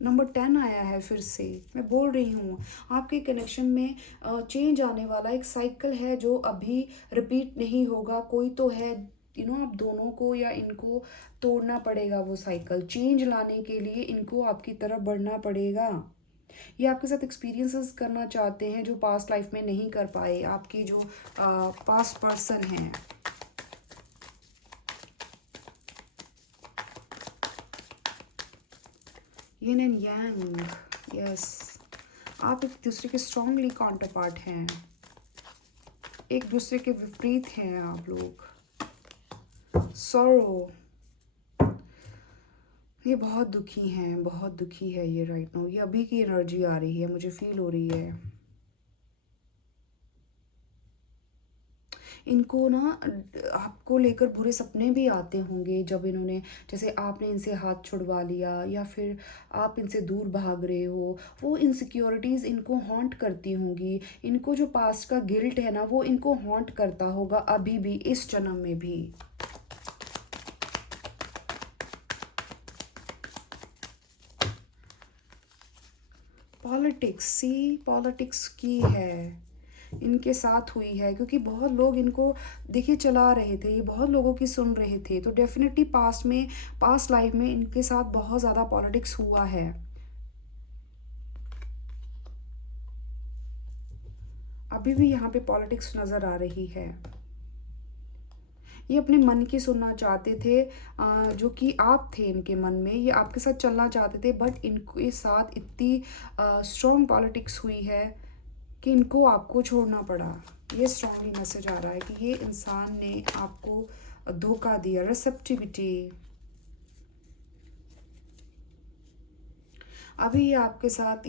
नंबर 10 आया है फिर से। मैं बोल रही हूँ आपके कनेक्शन में चेंज आने वाला, एक साइकिल है जो अभी रिपीट नहीं होगा। कोई तो है, आप दोनों को या इनको तोड़ना पड़ेगा। वो साइकिल चेंज लाने के लिए इनको आपकी तरफ बढ़ना पड़ेगा। ये आपके साथ एक्सपीरियंसेस करना चाहते हैं जो पास्ट लाइफ में नहीं कर पाए, आपकी जो पास्ट पर्सन हैं। यिन एंड यांग, यस, आप एक दूसरे के स्ट्रांगली काउंटर पार्ट हैं, एक दूसरे के विपरीत हैं आप लोग। सॉरो, ये बहुत दुखी हैं, बहुत दुखी है ये राइट नाउ। ये अभी की एनर्जी आ रही है, मुझे फील हो रही है। इनको ना आपको लेकर बुरे सपने भी आते होंगे, जब इन्होंने, जैसे आपने इनसे हाथ छुड़वा लिया या फिर आप इनसे दूर भाग रहे हो, वो इनसिक्योरिटीज़ इनको हॉन्ट करती होंगी। इनको जो पास्ट का गिल्ट है ना, वो इनको हॉन्ट करता होगा अभी भी, इस जन्म में भी। पॉलिटिक्स, सी पॉलिटिक्स की है, इनके साथ हुई है, क्योंकि बहुत लोग इनको देखिए चला रहे थे, ये बहुत लोगों की सुन रहे थे, तो डेफिनेटली पास्ट लाइफ में इनके साथ बहुत ज़्यादा पॉलिटिक्स हुआ है। अभी भी यहाँ पे पॉलिटिक्स नज़र आ रही है। ये अपने मन की सुनना चाहते थे, जो कि आप थे इनके मन में, ये आपके साथ चलना चाहते थे, बट इनके साथ इतनी स्ट्रॉन्ग पॉलिटिक्स हुई है कि इनको आपको छोड़ना पड़ा। ये स्ट्रांगली मैसेज आ रहा है कि ये इंसान ने आपको धोखा दिया। रिसेप्टिविटी, अभी ये आपके साथ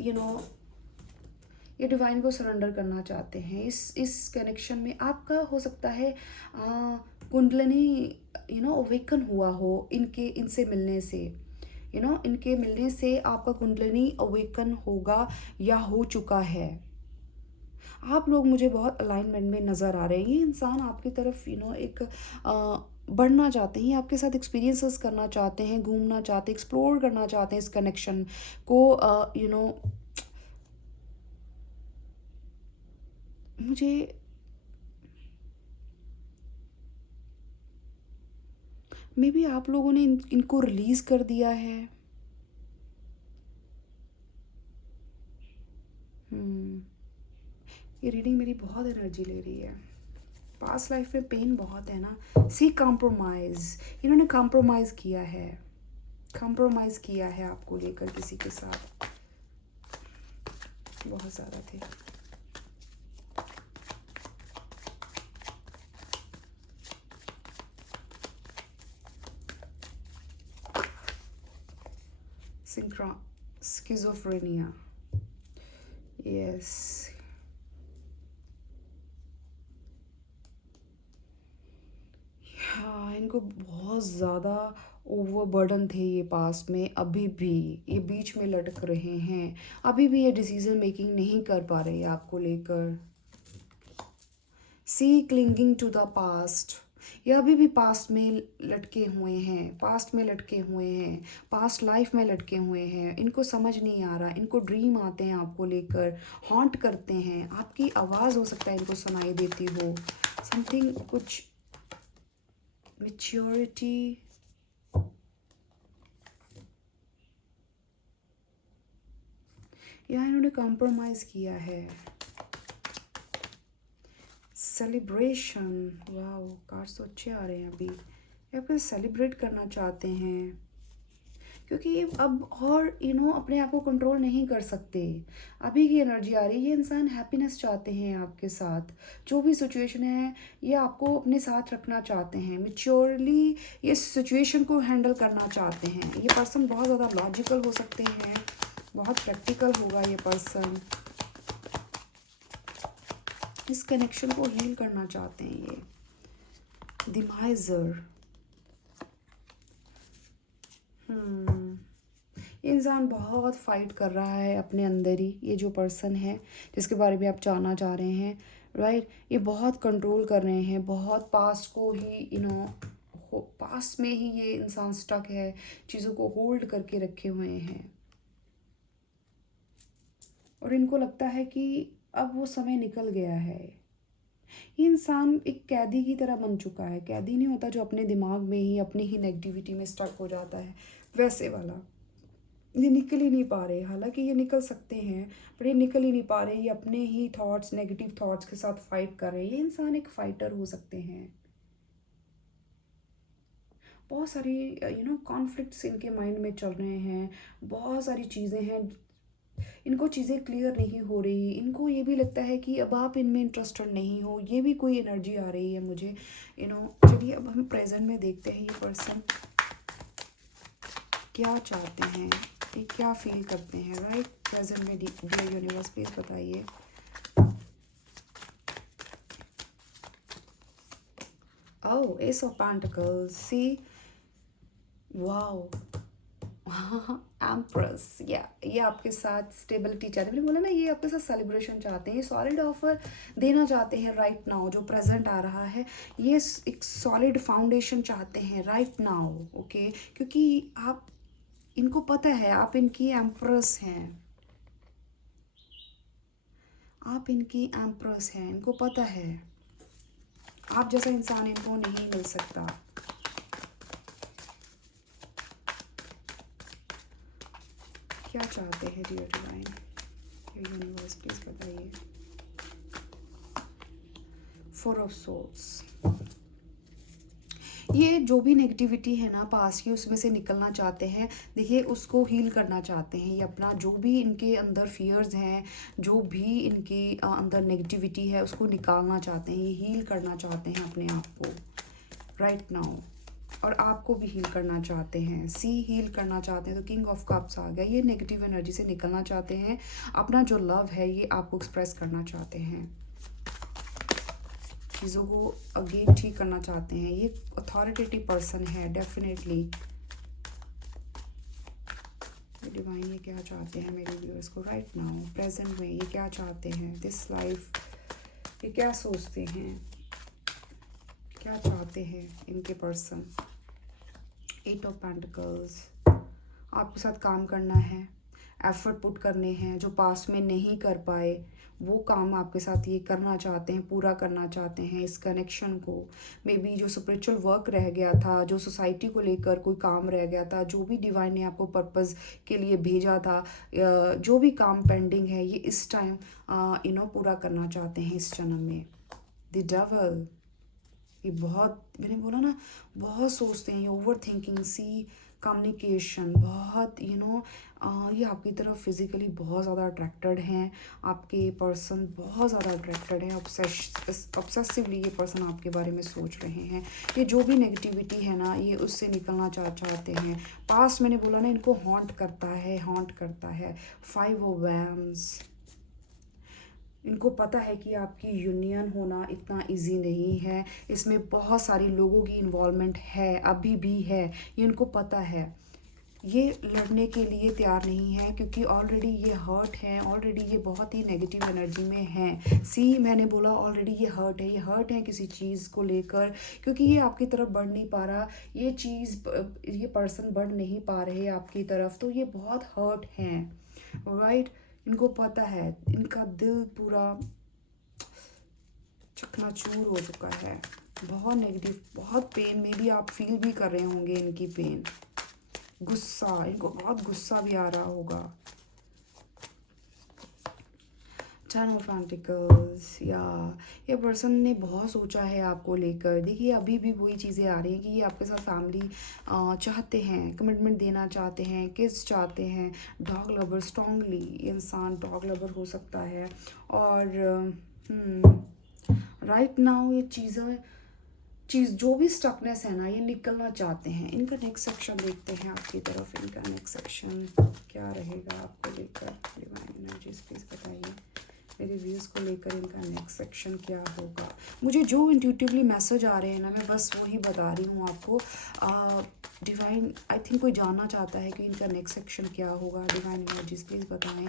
ये डिवाइन को सरेंडर करना चाहते हैं। इस कनेक्शन में आपका हो सकता है कुंडलिनी अवेकन हुआ हो इनसे मिलने से। इनके मिलने से आपका कुंडलिनी अवेकन होगा या हो चुका है। आप लोग मुझे बहुत अलाइनमेंट में नज़र आ रहे हैं। ये इंसान आपकी तरफ एक बढ़ना चाहते हैं, आपके साथ एक्सपीरियंसेस करना चाहते हैं, घूमना चाहते हैं, एक्सप्लोर करना चाहते हैं इस कनेक्शन को। मुझे मे बी आप लोगों ने इनको रिलीज़ कर दिया है। ये रीडिंग मेरी बहुत एनर्जी ले रही है। पास्ट लाइफ में पेन बहुत है ना। सी कॉम्प्रोमाइज़, इन्होंने कॉम्प्रोमाइज़ किया है, कॉम्प्रोमाइज़ किया है आपको लेकर किसी के साथ, बहुत ज़्यादा थे। Schizophrenia, yes. हाँ, इनको बहुत ज़्यादा ओवरबर्डन थे ये पास्ट में। अभी भी ये बीच में लटक रहे हैं, अभी भी ये डिसीजन मेकिंग नहीं कर पा रहे आपको लेकर। सी क्लिंगिंग टू द पास्ट, ये अभी भी पास्ट में लटके हुए हैं, पास्ट में लटके हुए हैं, पास्ट लाइफ में लटके हुए हैं। इनको समझ नहीं आ रहा, इनको ड्रीम आते हैं आपको लेकर, हॉन्ट करते हैं, आपकी आवाज़ हो सकता है इनको सुनाई देती हो। समथिंग, कुछ मैच्योरिटी, या इन्होंने कॉम्प्रोमाइज़ किया है। सेलिब्रेशन, वाह, कार्ड्स तो अच्छे आ रहे हैं अभी। या फिर सेलिब्रेट करना चाहते हैं, क्योंकि ये अब और अपने आप को कंट्रोल नहीं कर सकते। अभी की एनर्जी आ रही है, ये इंसान हैप्पीनेस चाहते हैं आपके साथ। जो भी सिचुएशन है ये आपको अपने साथ रखना चाहते हैं, मैच्योरली ये सिचुएशन को हैंडल करना चाहते हैं। ये पर्सन बहुत ज़्यादा लॉजिकल हो सकते हैं, बहुत प्रैक्टिकल होगा ये पर्सन। इस कनेक्शन को हील करना चाहते हैं ये। डिमाइजर, ये इंसान बहुत फाइट कर रहा है अपने अंदर ही। ये जो पर्सन है जिसके बारे में आप जानना चाह रहे हैं, राइट, ये बहुत कंट्रोल कर रहे हैं, बहुत पास्ट को ही पास्ट में ही ये इंसान स्टक है, चीज़ों को होल्ड करके रखे हुए हैं। और इनको लगता है कि अब वो समय निकल गया है। ये इंसान एक कैदी की तरह बन चुका है। कैदी नहीं होता जो अपने दिमाग में ही, अपनी ही नेगेटिविटी में स्टक हो जाता है, वैसे वाला। ये निकल ही नहीं पा रहे, हालांकि ये निकल सकते हैं पर ये निकल ही नहीं पा रहे। ये अपने ही थॉट्स, नेगेटिव थॉट्स के साथ फाइट कर रहे हैं। ये इंसान एक फाइटर हो सकते हैं। बहुत सारी कॉन्फ्लिक्ट्स इनके माइंड में चल रहे हैं, बहुत सारी चीज़ें हैं, इनको चीज़ें क्लियर नहीं हो रही। इनको ये भी लगता है कि अब आप इनमें इंटरेस्टेड नहीं हो, ये भी कोई एनर्जी आ रही है मुझे। चलिए अब हम प्रेजेंट में देखते हैं ये पर्सन क्या चाहते हैं, ये क्या फील करते हैं, राइट। प्रेजेंट में डियर यूनिवर्स प्लीज बताइए। Oh, ace of pentacles, see, wow, empress, या ये आपके साथ स्टेबिलिटी चाहते हैं। मैंने बोला ना, ये आपके साथ सेलिब्रेशन चाहते हैं, ये सॉलिड ऑफर देना चाहते हैं राइट नाउ। जो प्रेजेंट आ रहा है ये एक सॉलिड फाउंडेशन चाहते हैं राइट नाउ, ओके। क्योंकि आप, इनको पता है आप इनकी एम्प्रेस हैं, आप इनकी एम्प्रेस हैं। इनको पता है आप जैसा इंसान इनको नहीं मिल सकता। क्या चाहते हैं डियर डिवाइन, यूनिवर्स प्लीज बताइए। 4 ऑफ सोर्ड्स, ये जो भी नेगेटिविटी है ना पास्ट की, उसमें से निकलना चाहते हैं। देखिए, उसको हील करना चाहते हैं। ये अपना जो भी इनके अंदर फियर्स हैं, जो भी इनके अंदर नेगेटिविटी है, उसको निकालना चाहते हैं। ये हील करना चाहते हैं अपने आप को राइट नाउ। और आपको भी हील करना चाहते हैं। सी हील करना चाहते हैं तो किंग ऑफ कप्स आ गया। ये नेगेटिव एनर्जी से निकलना चाहते हैं, अपना जो लव है ये आपको एक्सप्रेस करना चाहते हैं, चीज़ों को अगेन ठीक करना चाहते हैं। ये अथॉरिटेटिव पर्सन है डेफिनेटली। डिवाइन ये क्या चाहते हैं मेरे व्यूअर्स को राइट नाउ प्रेजेंट में, ये क्या चाहते हैं, दिस लाइफ, ये क्या सोचते हैं, क्या चाहते हैं इनके पर्सन। 8 ऑफ पेंटिकल्स, आपके साथ काम करना है, एफर्ट पुट करने हैं, जो पास्ट में नहीं कर पाए वो काम आपके साथ ये करना चाहते हैं, पूरा करना चाहते हैं इस कनेक्शन को। मे बी जो स्पिरिचुअल वर्क रह गया था, जो सोसाइटी को लेकर कोई काम रह गया था, जो भी डिवाइन ने आपको पर्पस के लिए भेजा था, जो भी काम पेंडिंग है ये इस टाइम पूरा करना चाहते हैं इस जन्म में। द डेविल, ये बहुत, मैंने बोला ना बहुत सोचते हैं, ये ओवर थिंकिंग, सी कम्युनिकेशन, बहुत ये आपकी तरफ फिज़िकली बहुत ज़्यादा अट्रैक्टेड हैं, आपके पर्सन बहुत ज़्यादा अट्रैक्टेड हैं, ऑब्सेसिवली ये पर्सन आपके बारे में सोच रहे हैं। ये जो भी नेगेटिविटी है ना ये उससे निकलना चाहते हैं। पास्ट मैंने बोला ना इनको हॉन्ट करता है। 5 ऑफ वैंड्स, इनको पता है कि आपकी यूनियन होना इतना इजी नहीं है, इसमें बहुत सारे लोगों की इन्वॉल्वमेंट है, अभी भी है, ये इनको पता है। ये लड़ने के लिए तैयार नहीं है क्योंकि ऑलरेडी ये हर्ट है, ऑलरेडी ये बहुत ही नेगेटिव एनर्जी में है। सी मैंने बोला ऑलरेडी ये हर्ट है किसी चीज़ को लेकर, क्योंकि ये आपकी तरफ बढ़ नहीं पा रहा, ये पर्सन बढ़ नहीं पा रहे आपकी तरफ, तो ये बहुत हर्ट हैं, राइट। इनको पता है, इनका दिल पूरा चकनाचूर हो चुका है, बहुत नेगेटिव, बहुत पेन में भी आप फील भी कर रहे होंगे इनकी पेन। गुस्सा, इनको बहुत गुस्सा भी आ रहा होगा। 10 ऑफ पेंटिकल्स, या ये पर्सन ने बहुत सोचा है आपको लेकर। देखिए अभी भी वही चीज़ें आ रही हैं कि ये आपके साथ फैमिली चाहते हैं, कमिटमेंट देना चाहते हैं, किस चाहते हैं। डॉग लवर, स्ट्रांगली इंसान डॉग लवर हो सकता है। और राइट नाउ ये चीज़ जो भी स्टकनेस है ना ये निकलना चाहते हैं। इनका नेक्स्ट सेक्शन देखते हैं आपकी तरफ, इनका नेक्स्ट सेक्शन क्या रहेगा आपको लेकर। डिवाइन एनर्जीज प्लीज़ बताइए मेरे व्यूज़ को लेकर इनका नेक्स्ट सेक्शन क्या होगा। मुझे जो इंट्यूटिवली मैसेज आ रहे हैं ना मैं बस वही बता रही हूँ आपको। डिवाइन आई थिंक कोई जानना चाहता है कि इनका नेक्स्ट सेक्शन क्या होगा। डिवाइन एनर्जीज प्लीज़ बताएं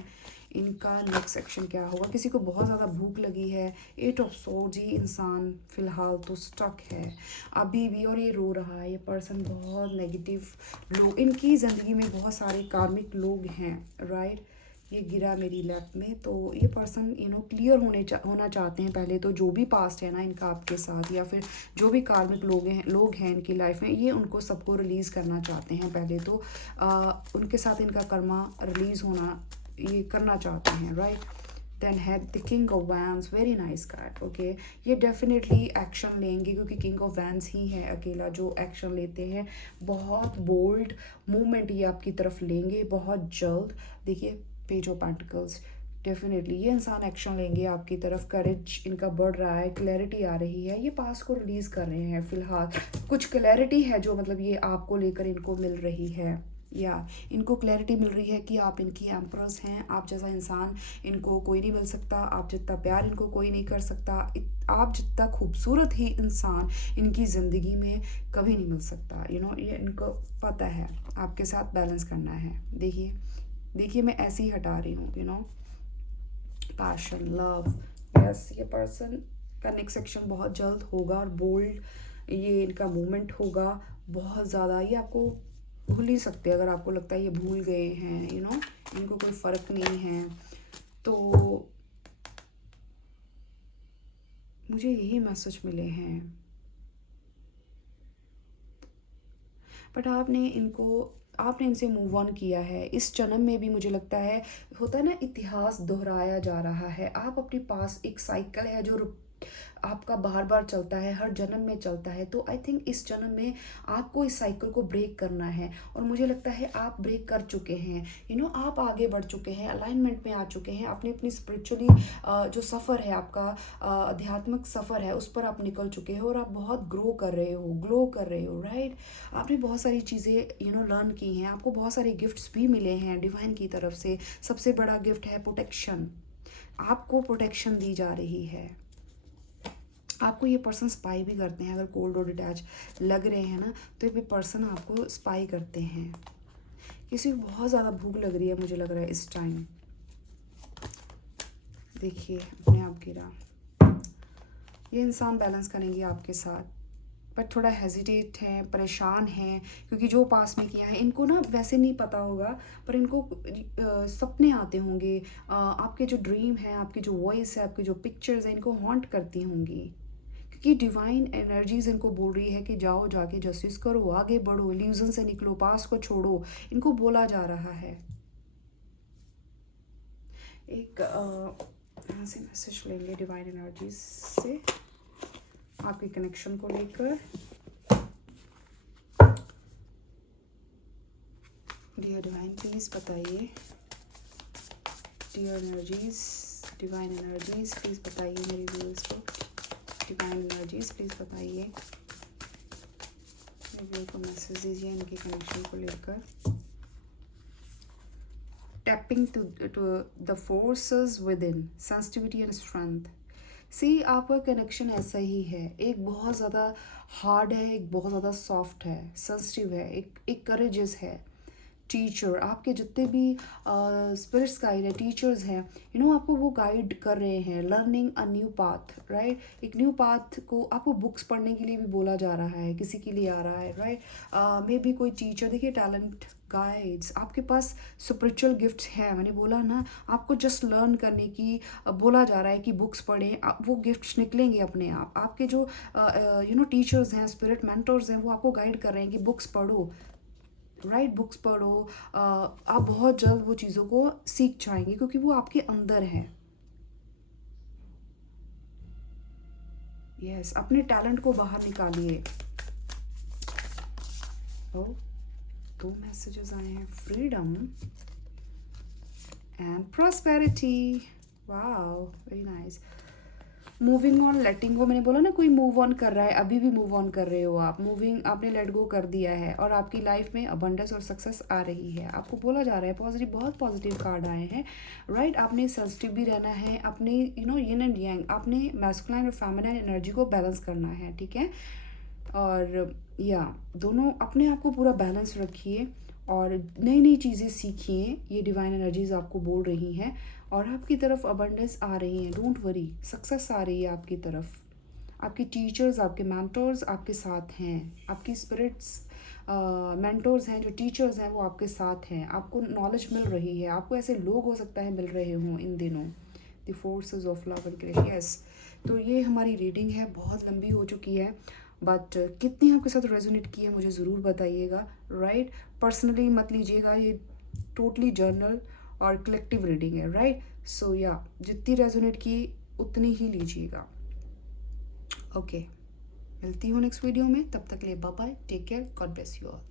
इनका नेक्स्ट सेक्शन क्या होगा। किसी को बहुत ज़्यादा भूख लगी है। 8 ऑफ सोर्ड्स, ये इंसान फ़िलहाल तो स्टक है अभी भी और ये रो रहा है। ये पर्सन बहुत नेगेटिव लोग, इनकी ज़िंदगी में बहुत सारे कार्मिक लोग हैं, राइट। ये गिरा मेरी लैप में, तो ये पर्सन क्लियर होना चाहते हैं पहले तो, जो भी पास्ट है ना इनका आपके साथ, या फिर जो भी कार्मिक लोग हैं इनकी लाइफ में, ये उनको सबको रिलीज़ करना चाहते हैं पहले तो। उनके साथ इनका कर्मा रिलीज़ होना ये करना चाहते हैं, राइट। देन है the king of wands, very nice card, okay. ये डेफिनेटली एक्शन लेंगे क्योंकि किंग ऑफ वैंड्स ही है अकेला जो एक्शन लेते हैं। बहुत बोल्ड मूवमेंट ये आपकी तरफ लेंगे बहुत जल्द। देखिए पेज ऑफ पेंटिकल्स, डेफिनेटली ये इंसान एक्शन लेंगे आपकी तरफ। करेज इनका बढ़ रहा है, क्लैरिटी आ रही है, ये पास को रिलीज़ कर रहे हैं फ़िलहाल। कुछ क्लैरिटी है जो मतलब ये आपको लेकर इनको मिल रही है, या इनको क्लैरिटी मिल रही है कि आप इनकी एम्प्रेस हैं। आप जैसा इंसान इनको कोई नहीं मिल सकता, आप जितना प्यार इनको कोई नहीं कर सकता, आप जितना खूबसूरत ही इंसान इनकी ज़िंदगी में कभी नहीं मिल सकता। ये इनको पता है आपके साथ बैलेंस करना है। देखिए मैं ऐसे ही हटा रही हूँ, पैशन, लव, यस। ये पर्सन का नेक्स्ट सेक्शन बहुत जल्द होगा और बोल्ड ये इनका मूवमेंट होगा बहुत ज़्यादा। ये आपको भूल ही सकते हैं अगर आपको लगता है ये भूल गए हैं, इनको कोई फ़र्क नहीं है, तो मुझे यही मैसेज मिले हैं। बट आपने इनसे मूव ऑन किया है। इस जन्म में भी मुझे लगता है होता है ना, इतिहास दोहराया जा रहा है। आप अपने पास एक साइकिल है जो आपका बार बार चलता है, हर जन्म में चलता है। तो आई थिंक इस जन्म में आपको इस साइकिल को ब्रेक करना है, और मुझे लगता है आप ब्रेक कर चुके हैं। आप आगे बढ़ चुके हैं, अलाइनमेंट में आ चुके हैं, आपने अपनी स्पिरिचुअली जो सफ़र है आपका, आध्यात्मिक सफ़र है, उस पर आप निकल चुके हो, और आप बहुत ग्रो कर रहे हो, ग्लो कर रहे हो, राइट। आपने बहुत सारी चीज़ें लर्न की हैं, आपको बहुत सारे गिफ्ट्स भी मिले हैं डिवाइन की तरफ से। सबसे बड़ा गिफ्ट है प्रोटेक्शन, आपको प्रोटेक्शन दी जा रही है। आपको ये पर्सन स्पाई भी करते हैं, अगर कोल्ड और डिटैच लग रहे हैं ना, तो ये पर्सन आपको स्पाई करते हैं। किसी को बहुत ज़्यादा भूख लग रही है, मुझे लग रहा है इस टाइम। देखिए अपने आप गिरा। ये इंसान बैलेंस करेंगे आपके साथ, पर थोड़ा हेजिटेट हैं, परेशान हैं, क्योंकि जो पास में किया है इनको ना वैसे नहीं पता होगा, पर इनको सपने आते होंगे, आपके जो ड्रीम है, आपकी जो वॉइस है, आपकी जो पिक्चर्स है, इनको हॉन्ट करती होंगी, क्योंकि डिवाइन एनर्जीज इनको बोल रही है कि जाओ, जाके जस्टिस करो, आगे बढ़ो, इल्यूजन से निकलो, पास को छोड़ो, इनको बोला जा रहा है। एक यहाँ से मैसेज लेंगे डिवाइन एनर्जीज से आपके कनेक्शन को लेकर। डियर डिवाइन प्लीज़ बताइए, dear energies, divine energies please बताइए मेरे व्यूअर्स को, डिवाइन एनर्जीज प्लीज़ बताइए, मेरे को मैसेज दीजिए इनके कनेक्शन को लेकर। Tapping to the forces within, sensitivity and strength. See आपका कनेक्शन ऐसा ही है, एक बहुत ज़्यादा हार्ड है, एक बहुत ज़्यादा सॉफ्ट है, सेंसिटिव है, एक करेजियस है। टीचर, आपके जितने भी स्पिरिट्स गाइड है, टीचर्स हैं, आपको वो गाइड कर रहे हैं, learning a new path, right. एक न्यू पाथ को आपको बुक्स पढ़ने के लिए भी बोला जा रहा है, किसी के लिए आ रहा है, राइट। मे बी कोई टीचर, देखिए टैलेंट गाइड्स, आपके पास स्पिरिचुअल गिफ्ट्स हैं, मैंने बोला ना, आपको जस्ट लर्न करने की बोला जा रहा है कि बुक्स पढ़ें, वो गिफ्ट्स निकलेंगे अपने आप। आपके जो टीचर्स हैं, स्पिरिट मेंटर्स हैं, वो आपको गाइड कर रहे हैं कि बुक्स पढ़ो, राइट, बुक्स पढ़ो। आप बहुत जल्द वो चीज़ों को सीख जाएंगे, क्योंकि वो आपके अंदर है। यस, अपने टैलेंट को बाहर निकालिए। ओ, 2 मैसेजेस आए हैं, freedom and prosperity. Wow, very nice. Moving on, letting go, मैंने बोला ना कोई मूव ऑन कर रहा है, अभी भी मूव ऑन कर रहे हो आप, मूविंग, आपने लेट गो कर दिया है, और आपकी लाइफ में अबंडेंस और सक्सेस आ रही है। आपको बोला जा रहा है पॉजिटिव, बहुत पॉजिटिव कार्ड आए हैं, राइट। आपने सेंसिटिव भी रहना है, अपने यिन एंड यांग, आपने मैस्कुलाइन और फेमिनाइन एनर्जी को बैलेंस करना है, ठीक है। और दोनों अपने आप को पूरा बैलेंस रखिए, और नई नई चीज़ें सीखिए, ये डिवाइन एनर्जीज आपको बोल रही हैं, और आपकी तरफ अबंडेंस आ रही हैं, डोंट वरी, सक्सेस आ रही है आपकी तरफ। आपके टीचर्स, आपके मेंटर्स आपके साथ हैं, आपकी स्पिरिट्स मेंटर्स हैं, जो टीचर्स हैं वो आपके साथ हैं, आपको नॉलेज मिल रही है, आपको ऐसे लोग हो सकता है मिल रहे हों इन दिनों। The forces of love and grace, yes. तो ये हमारी रीडिंग है, बहुत लंबी हो चुकी है, बट कितनी आपके साथ रेजोनेट की है मुझे ज़रूर बताइएगा, राइट। पर्सनली मत लीजिएगा, ये टोटली जर्नल और कलेक्टिव रीडिंग है, राइट। सो जितनी रेजोनेट की उतनी ही लीजिएगा। ओके, मिलती हूँ नेक्स्ट वीडियो में, तब तक के लिए bye bye, take care, God bless you all.